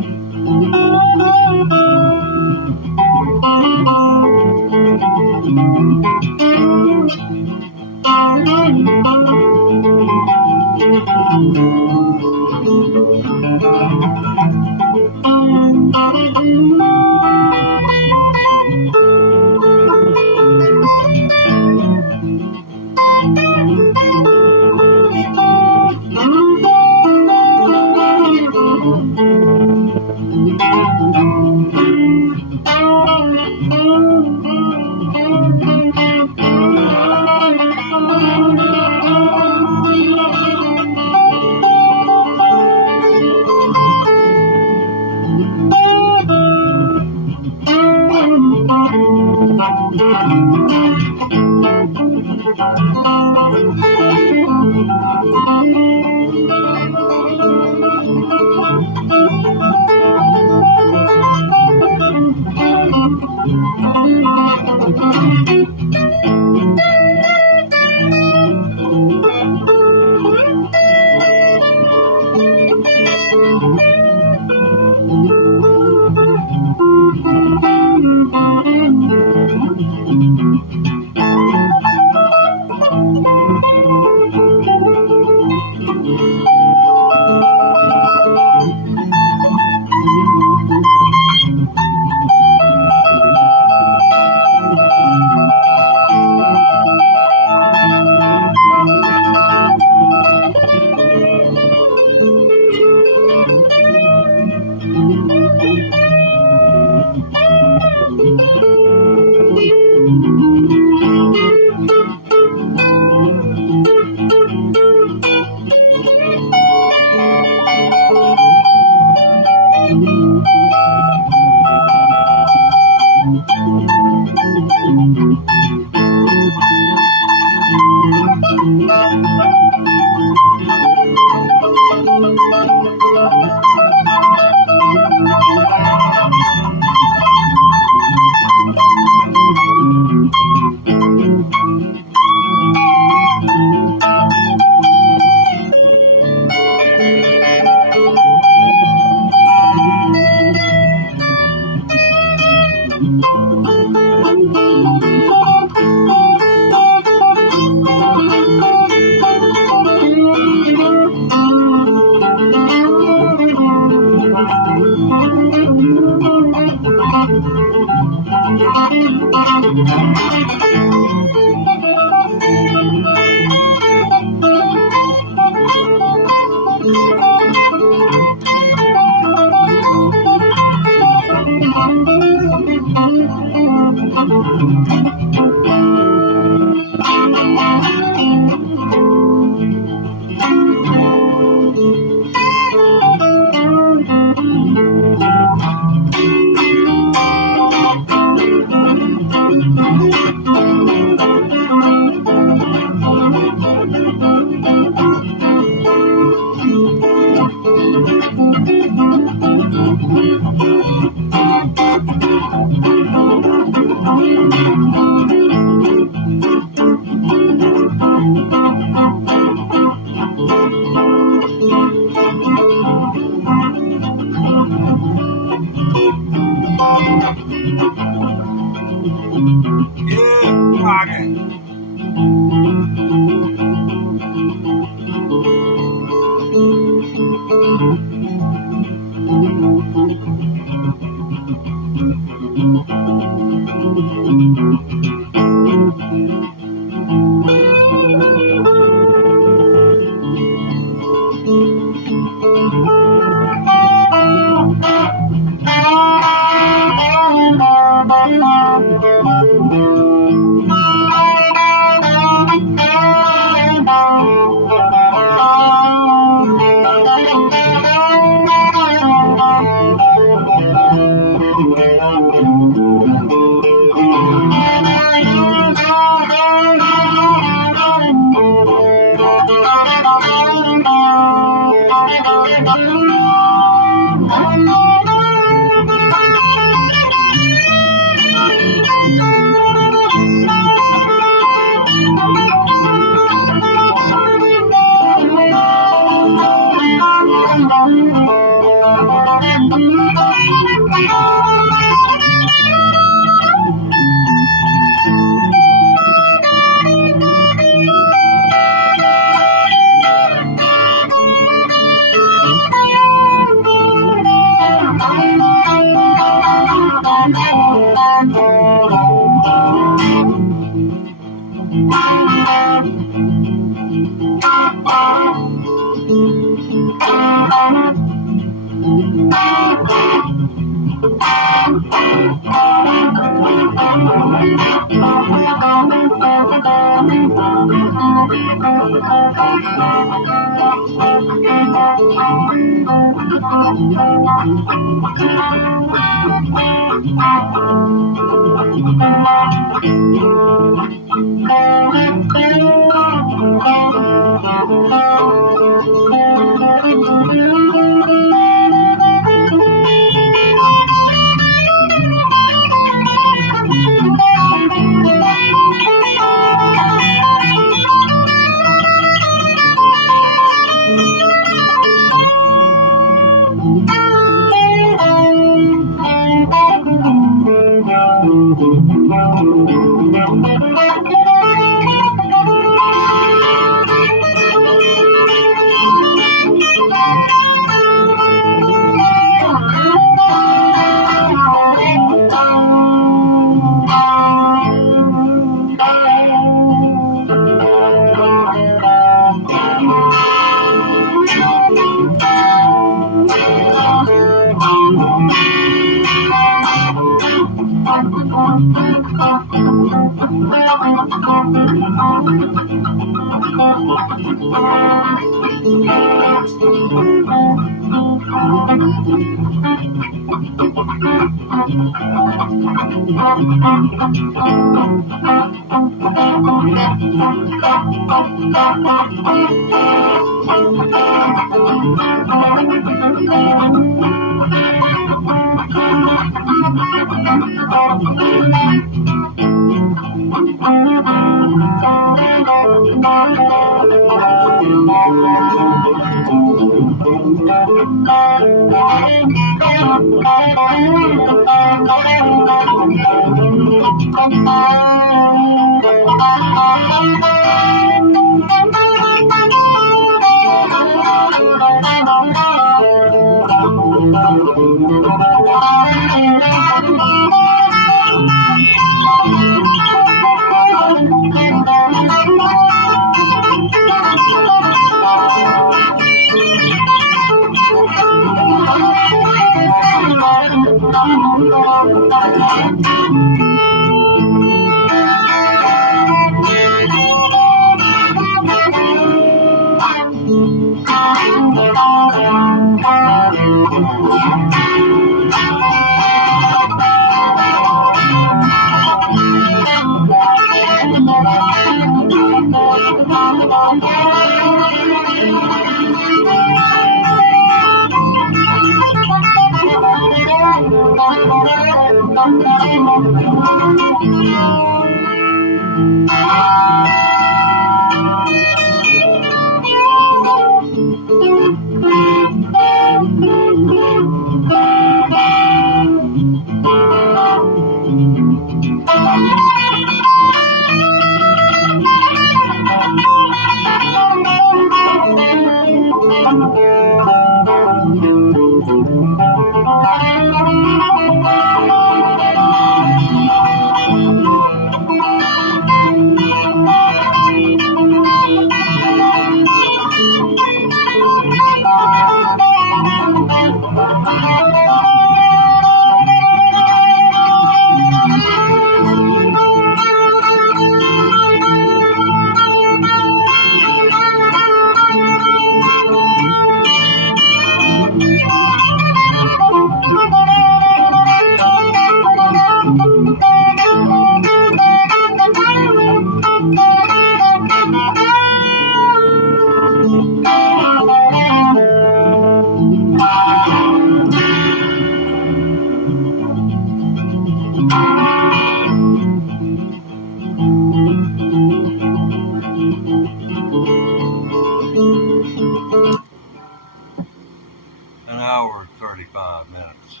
An hour and 35 minutes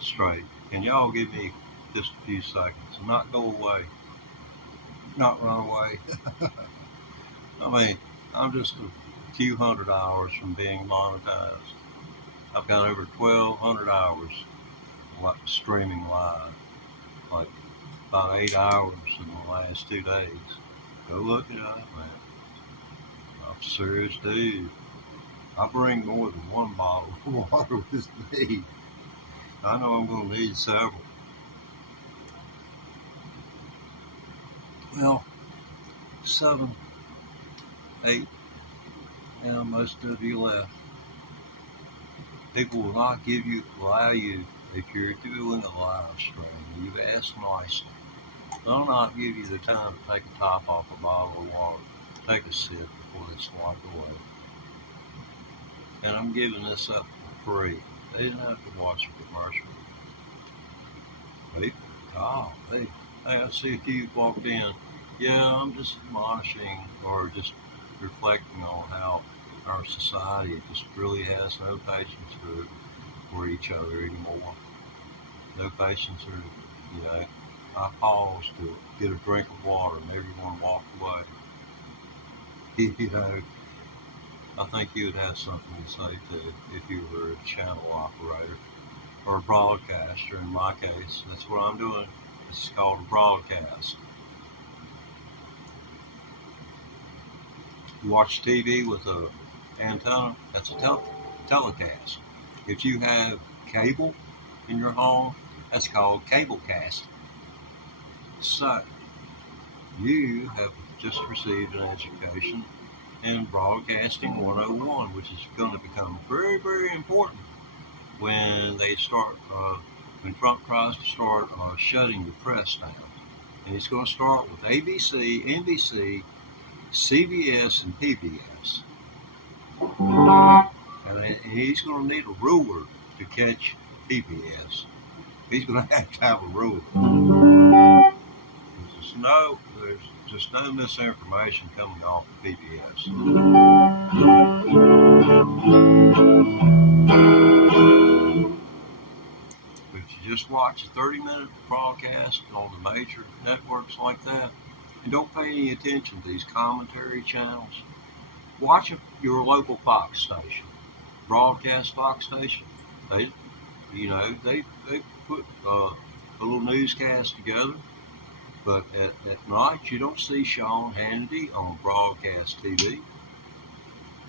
straight. Can y'all give me just a few seconds and not go away, not run away? I mean, I'm just a few hundred hours from being monetized. I've got over 1,200 hours like streaming live, like about 8 hours in the last 2 days. Go look it up, man. I'm a serious dude. I bring more than one bottle of water with me. I know I'm going to need several. Well, 7, 8, Now most of you left. People will not allow you, if you're doing a live stream, you've asked nicely, they'll not give you the time to take a top off a bottle of water, take a sip before they slide away. And I'm giving this up for free. They didn't have to watch a commercial. Hey, I see if you walked in. Yeah, I'm just admonishing or just reflecting on how our society just really has no patience for each other anymore. No patience for, I paused to get a drink of water and everyone walked away. I think you would have something to say too if you were a channel operator or a broadcaster. In my case, that's what I'm doing. It's called a broadcast. You watch TV with a antenna, that's a telecast. If you have cable in your home, that's called cablecast. So, you have just received an education in Broadcasting 101, which is going to become very, very important when when Trump tries to start shutting the press down. And he's going to start with ABC, NBC, CBS, and PBS. And he's going to need a ruler to catch PBS. He's going to have a ruler. There's just no misinformation coming off of PBS. But if you just watch a 30-minute broadcast on the major networks like that, and don't pay any attention to these commentary channels, watch your local Fox station, broadcast Fox station. They put a little newscast together, but at night you don't see Sean Hannity on broadcast TV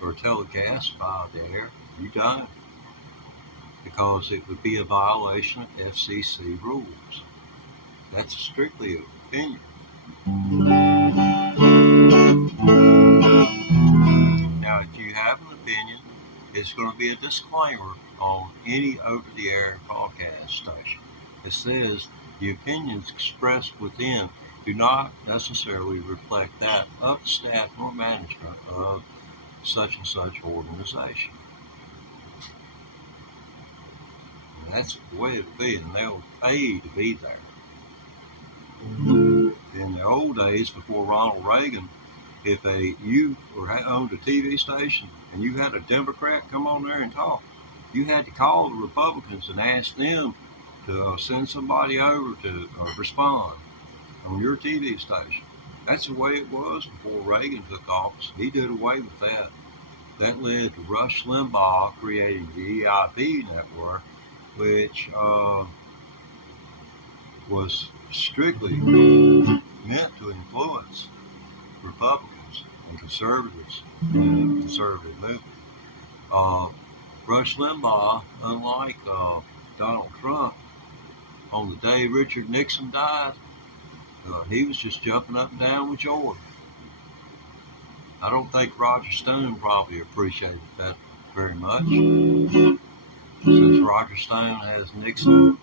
or telecast by the air. You don't, because it would be a violation of FCC rules. That's strictly an opinion. Now, if you have an opinion, it's going to be a disclaimer on any over-the-air broadcast station. It says the opinions expressed within do not necessarily reflect that of the staff nor management of such and such organization. And that's the way it'll be, and they'll pay to be there. In the old days, before Ronald Reagan, if you owned a TV station and you had a Democrat come on there and talk, you had to call the Republicans and ask them to send somebody over to respond on your TV station. That's the way it was before Reagan took office. He did away with that. That led to Rush Limbaugh creating the EIP network, which was strictly meant to influence Republicans and conservatives in the conservative movement. Rush Limbaugh, unlike Donald Trump, on the day Richard Nixon died, he was just jumping up and down with joy. I don't think Roger Stone probably appreciated that very much, since Roger Stone has Nixon's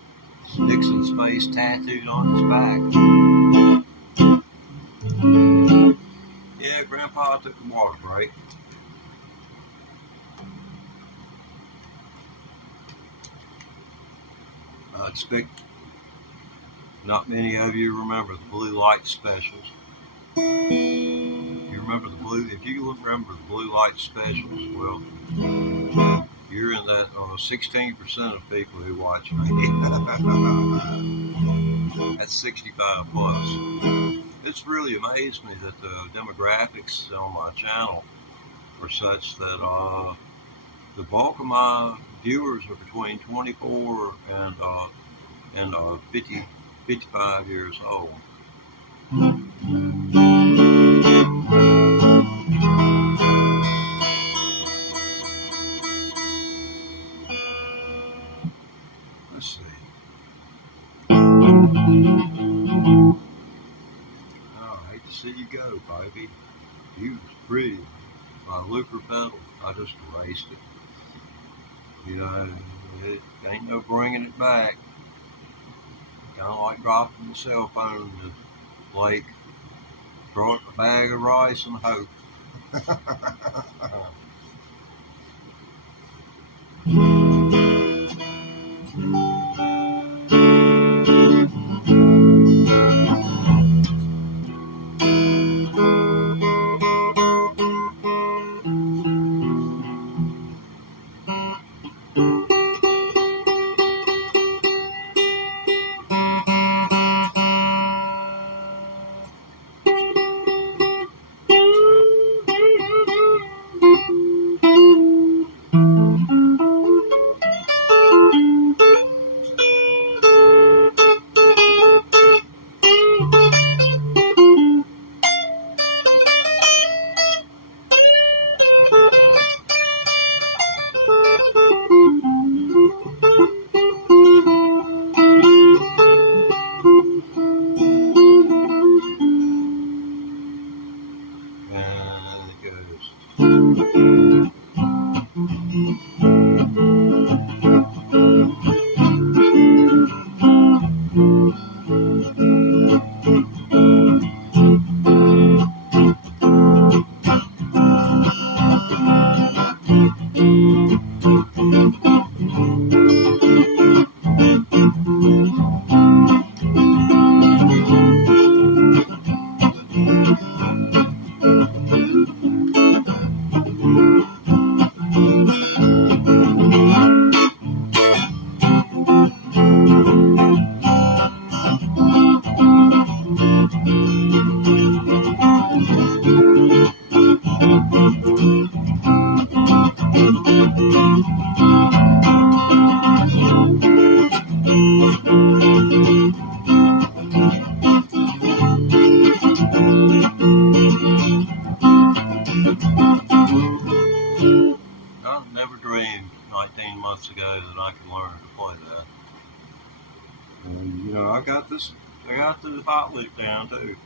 face tattooed on his back. Yeah, Grandpa took a water break. I expect not many of you remember the blue light specials. You remember if you remember the blue light specials, well, you're in that 16% of people who watch me. That's 65 plus. It's really amazed me that the demographics on my channel are such that the bulk of my viewers are between 24 and 55 years old. Let's see. Oh, I hate to see you go, baby. You was pretty my looper pedal, I just erased it. You know, it ain't no bringing it back. Kind of like dropping the cell phone in the lake, throw it in a bag of rice and hope. And it goes. I never dreamed 19 months ago that I could learn to play that. And you know, I got the hot lick down too.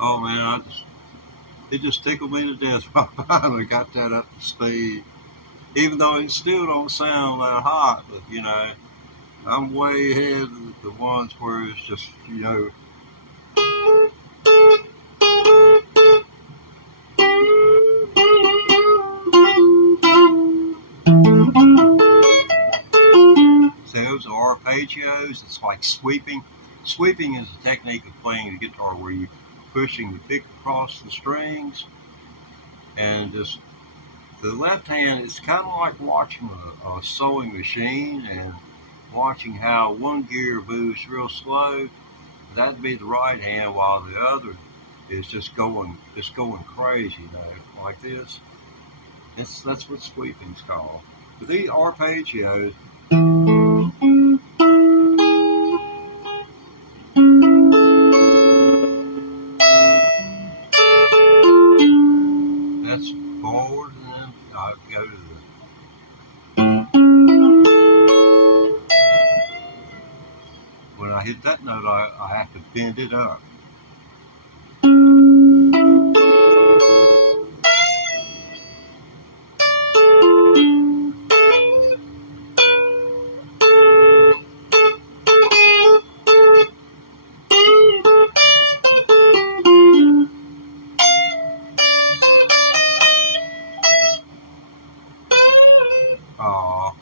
Oh man, it just tickled me to death when I finally got that up to speed. Even though it still don't sound that hot, but you know, I'm way ahead of the ones where it's just, you know. So those are arpeggios. It's like sweeping. Sweeping is a technique of playing the guitar where you're pushing the pick across the strings, and just the left hand is kind of like watching a sewing machine and watching how one gear moves real slow. That'd be the right hand, while the other is just going crazy, you know, like this. That's what sweeping's called. But these arpeggios. That's forward, and then I go to when I hit that note, I have to bend it up. Aw.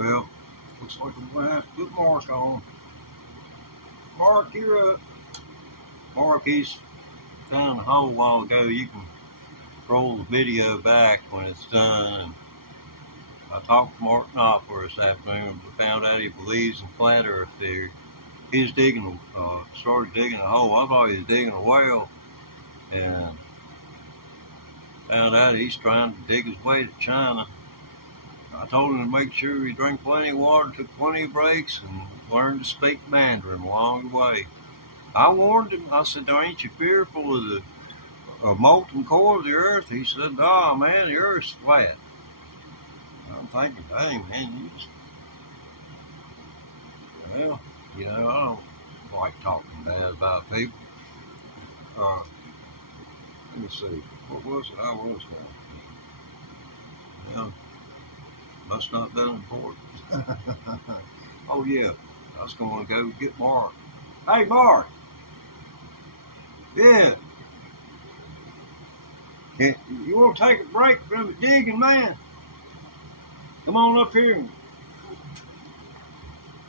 Well, looks like I'm going to have to put Mark on. Mark, you're up. Mark, he's down the hole a while ago. You can roll the video back when it's done. I talked to Mark Knopfler this afternoon and found out he believes in flat earth theory. He's started digging a hole. I thought he was digging a well, and found out he's trying to dig his way to China. I told him to make sure he drank plenty of water, took plenty of breaks, and learned to speak Mandarin along the way. I warned him. I said, ain't you fearful of the molten core of the earth? He said, nah, man, the earth's flat. I'm thinking, dang, man, well, I don't like talking bad about people. Let me see, what was it I was going to? Well, must not been important. Oh, yeah, I was going to go get Mark. Hey, Mark. Yeah. You want to take a break from the digging, man? Come on up here and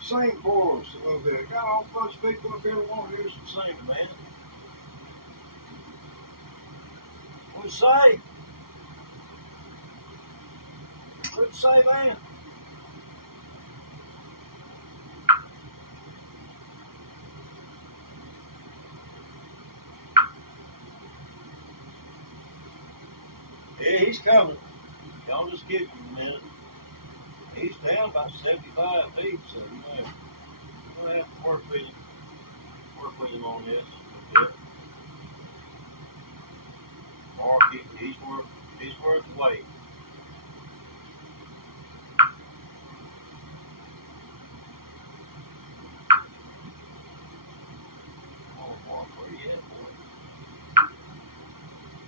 sing for us a little bit. Got a whole bunch of people up here that want to hear some singing, man. What you say? What you say, man? Yeah, he's coming. Y'all just give him a minute. He's down about 75 feet, so we're gonna have to work with him on this. Yeah. Mark, he's worth the wait. Oh, Mark, where you at, boy?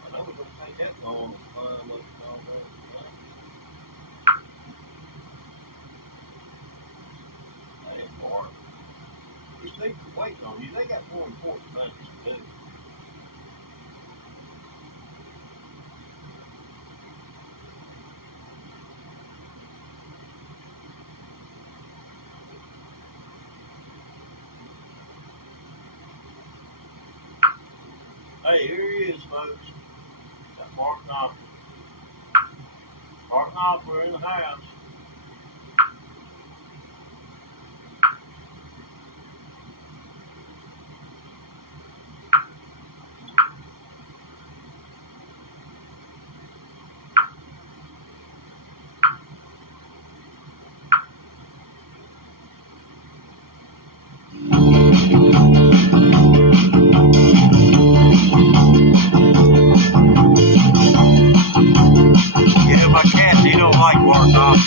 I know we're gonna take that long to climb up and all that. Mark. These people are waiting on you. They got more important things to do. Hey, here he is, folks. That's Mark Knopfler. Mark Knopfler in the house. Yeah, my cat, he don't like Mark Knopfler.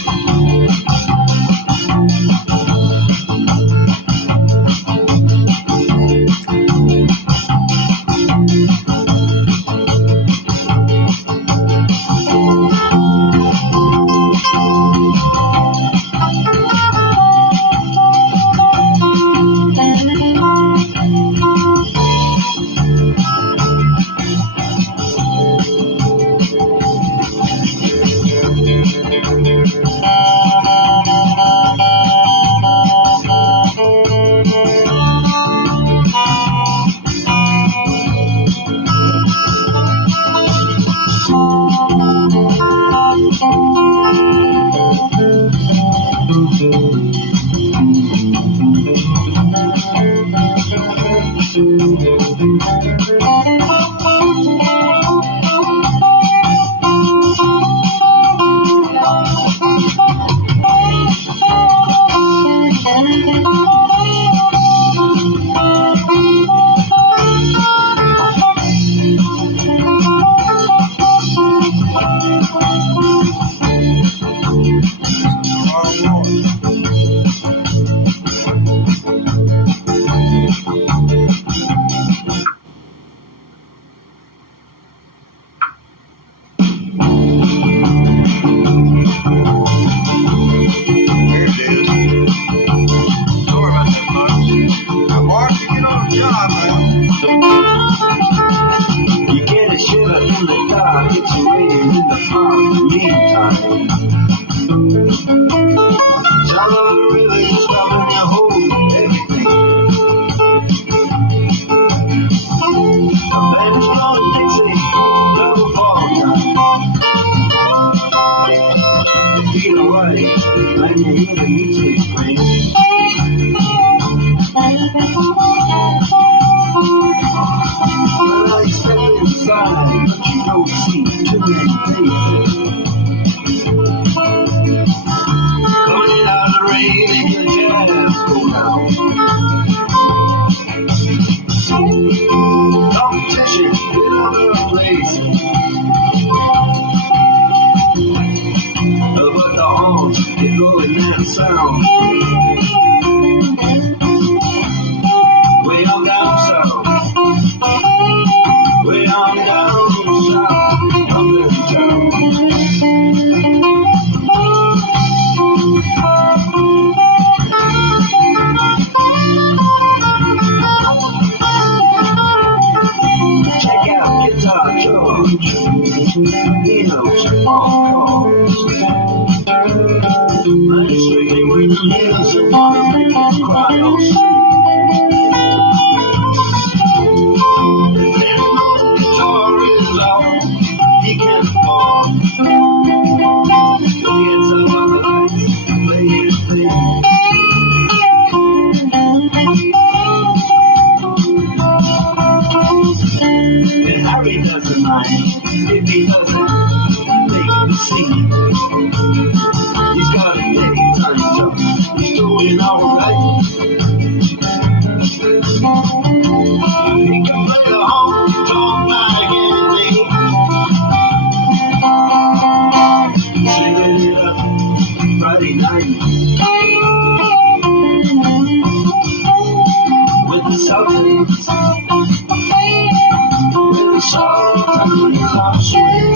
music playing. When I step inside, but you don't see too many faces. Coming out of the rain, making the jazz go down. Competition in other places. But the horns get blowing that sound. Way on down south. Way on down south. Up in town. Check out Guitar George. He knows all chords. I'm strictly with the heels and wanna make it cry on street. If that old guitar is all he can afford, he gets up on the lights and play his thing. And Harry doesn't mind if he doesn't make the scene. He's got a daytime job, he's doing alright. He can play the honky-tonk like anything. Singing it up Friday night with the Celtics. With the Sultans on swing.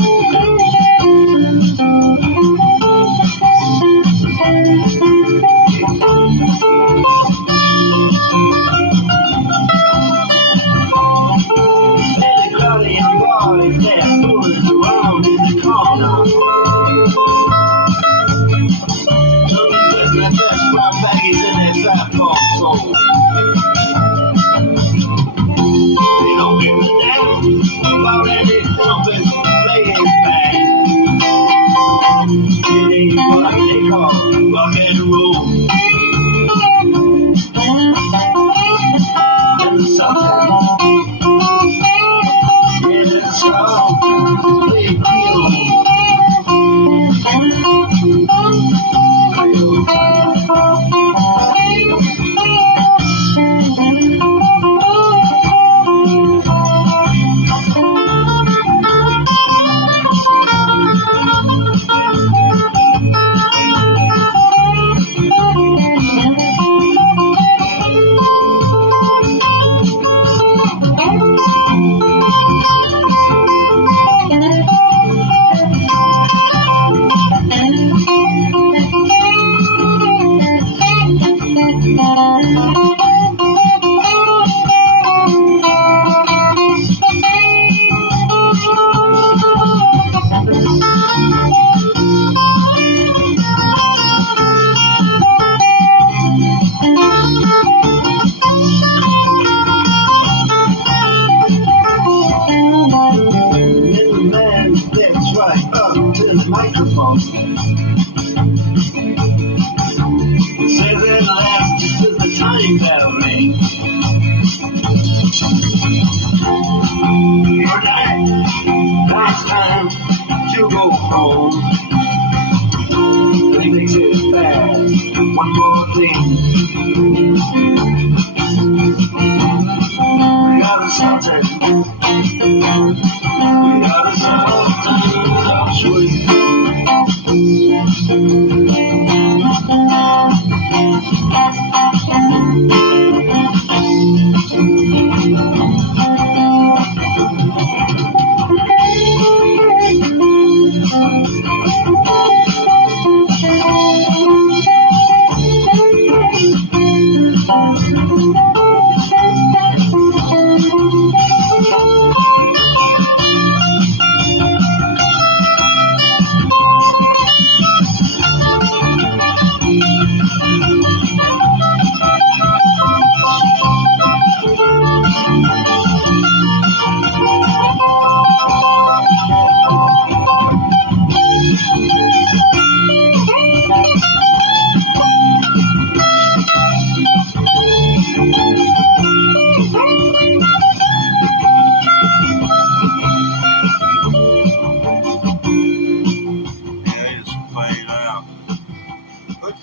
Last time you go home, but he makes it fast. One more thing. We got the Sultans. We got the Sultans of Swing.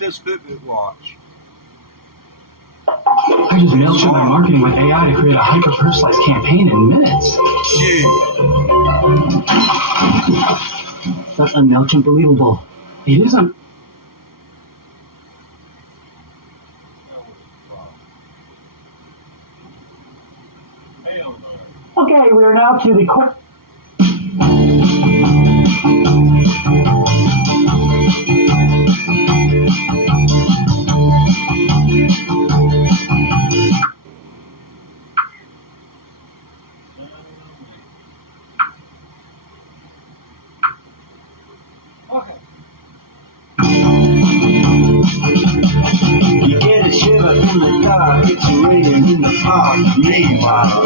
like this Fitbit watch. I just MailChimp their marketing with AI to create a hyper-personalized campaign in minutes. Gee. That's MailChimp believable. It is un- Okay, we are now to the quick. You get a shiver in the dark, it's raining in the park. Meanwhile,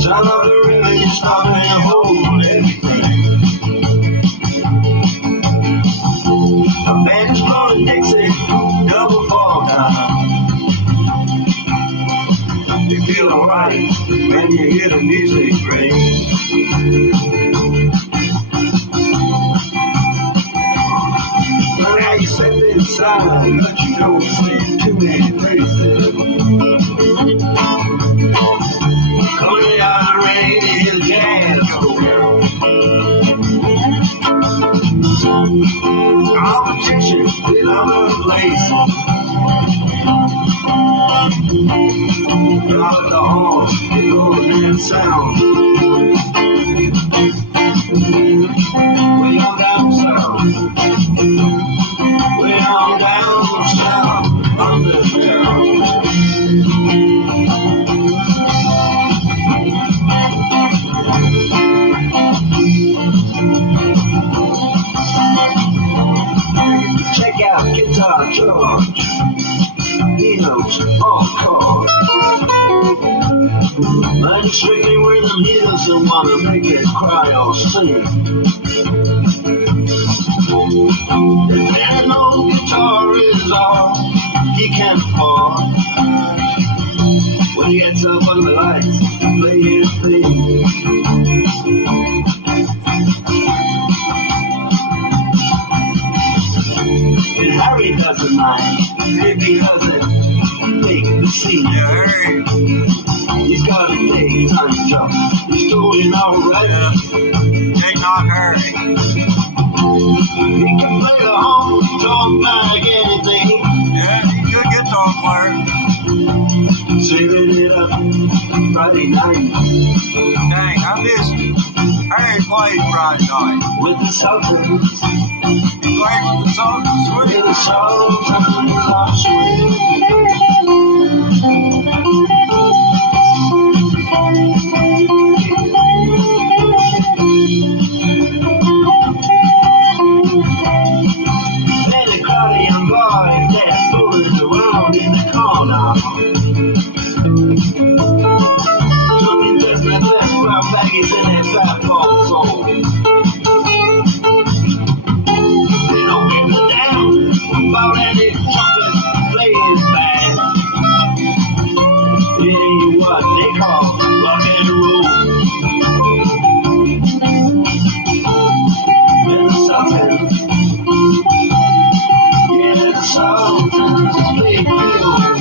sound of the river, you stop and hold everything. A band's blowing Dixie, double fall down. You feel alright when you hear the music ring. But now you sit inside, but you don't see too many faces. Coming out of rain, you hear the jazz go. Competition in other place. Drop the horn, get over that sound. Way on down south. Way on down south, underground. Check out Guitar George. He knows all chords. Like a strictly rhythm, he doesn't want to make it cry or sing. If an old guitar is all he can afford, when he gets up on the lights, play his thing. And Harry doesn't mind if he doesn't take the scene. Yeah, Harry. He's got a daytime job. He's doing alright. Yeah. Ain't not Harry. He can play the honky tonk like anything. Yeah, he's a good guitar player. Saving it up Friday night Dang, I missed Harry played Friday night. with the Sultans. He played with the Sultans, With sweet. the Sultans are sweet. Then a crowd of young boys they're fooling around in the corner. Jumping just like less brown baggies in that fat ball soul. They don't give a damn about any trumpet playing band. It ain't what they call rock and roll. And the Sultans, yeah, the Sultans play real.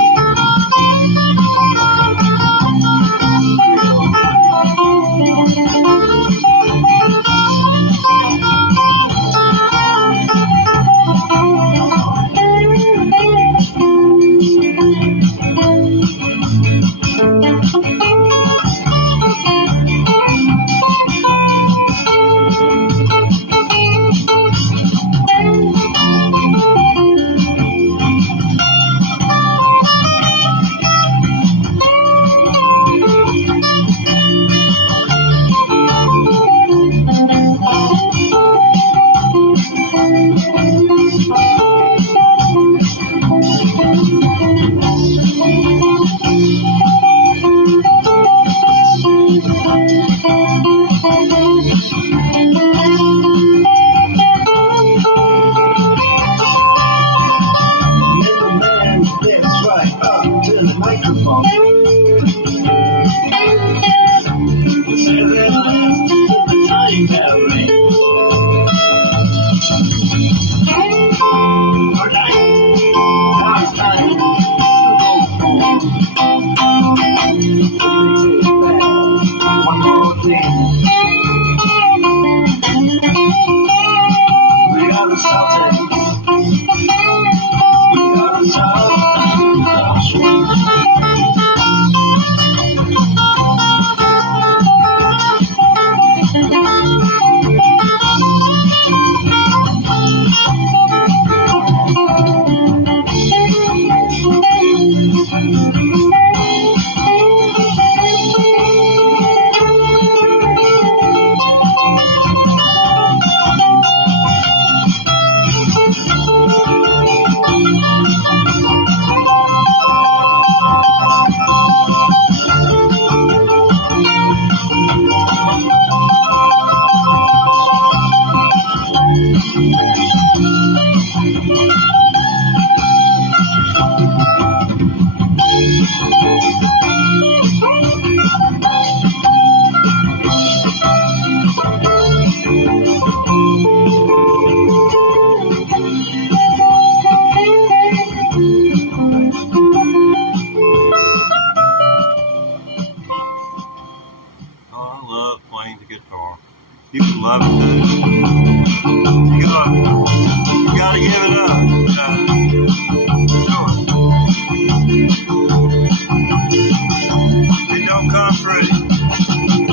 It don't come free.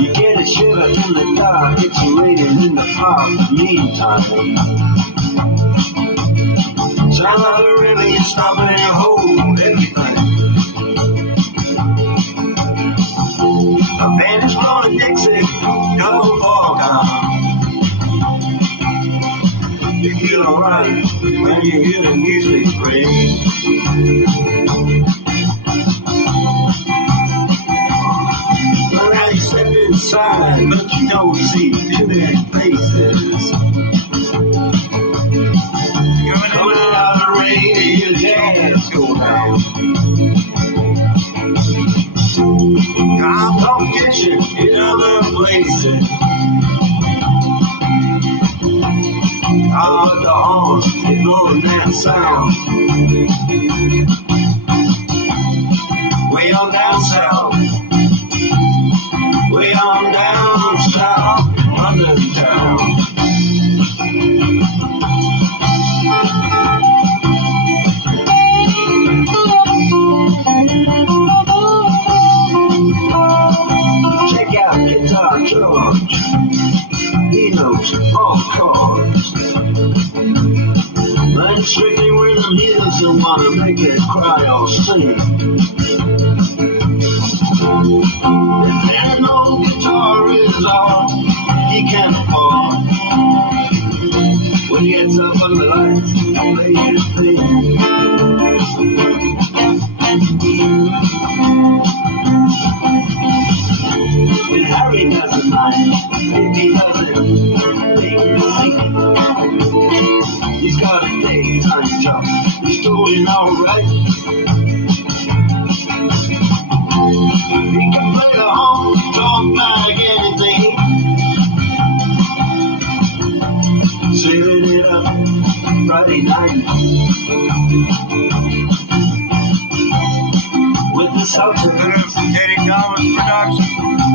You get a shiver in the dark, it's raining in the park. Meantime, somebody really is stopping and hold everything. A band is blowing Dixie, double ball down. You feel alright when you hear the music ring. Well, now you step inside, but you don't see too many faces. Coming out of the rain to hear jazz go down. Competition in other places. All the horns, they blowing that sound. Way on down south. Way on down south, London town. Check out Guitar George. He knows all chords. Learn strictly rhythm, he doesn't want to make it cry or sing. And no guitar is all he can afford. When he gets up on the lights, he'll play his thing. When Harry doesn't mind, if he doesn't, they can see. He's got a daytime job, he's doing alright. He can play the honky tonk like anything. Saving it up Friday night with the Southern Katie Thomas production.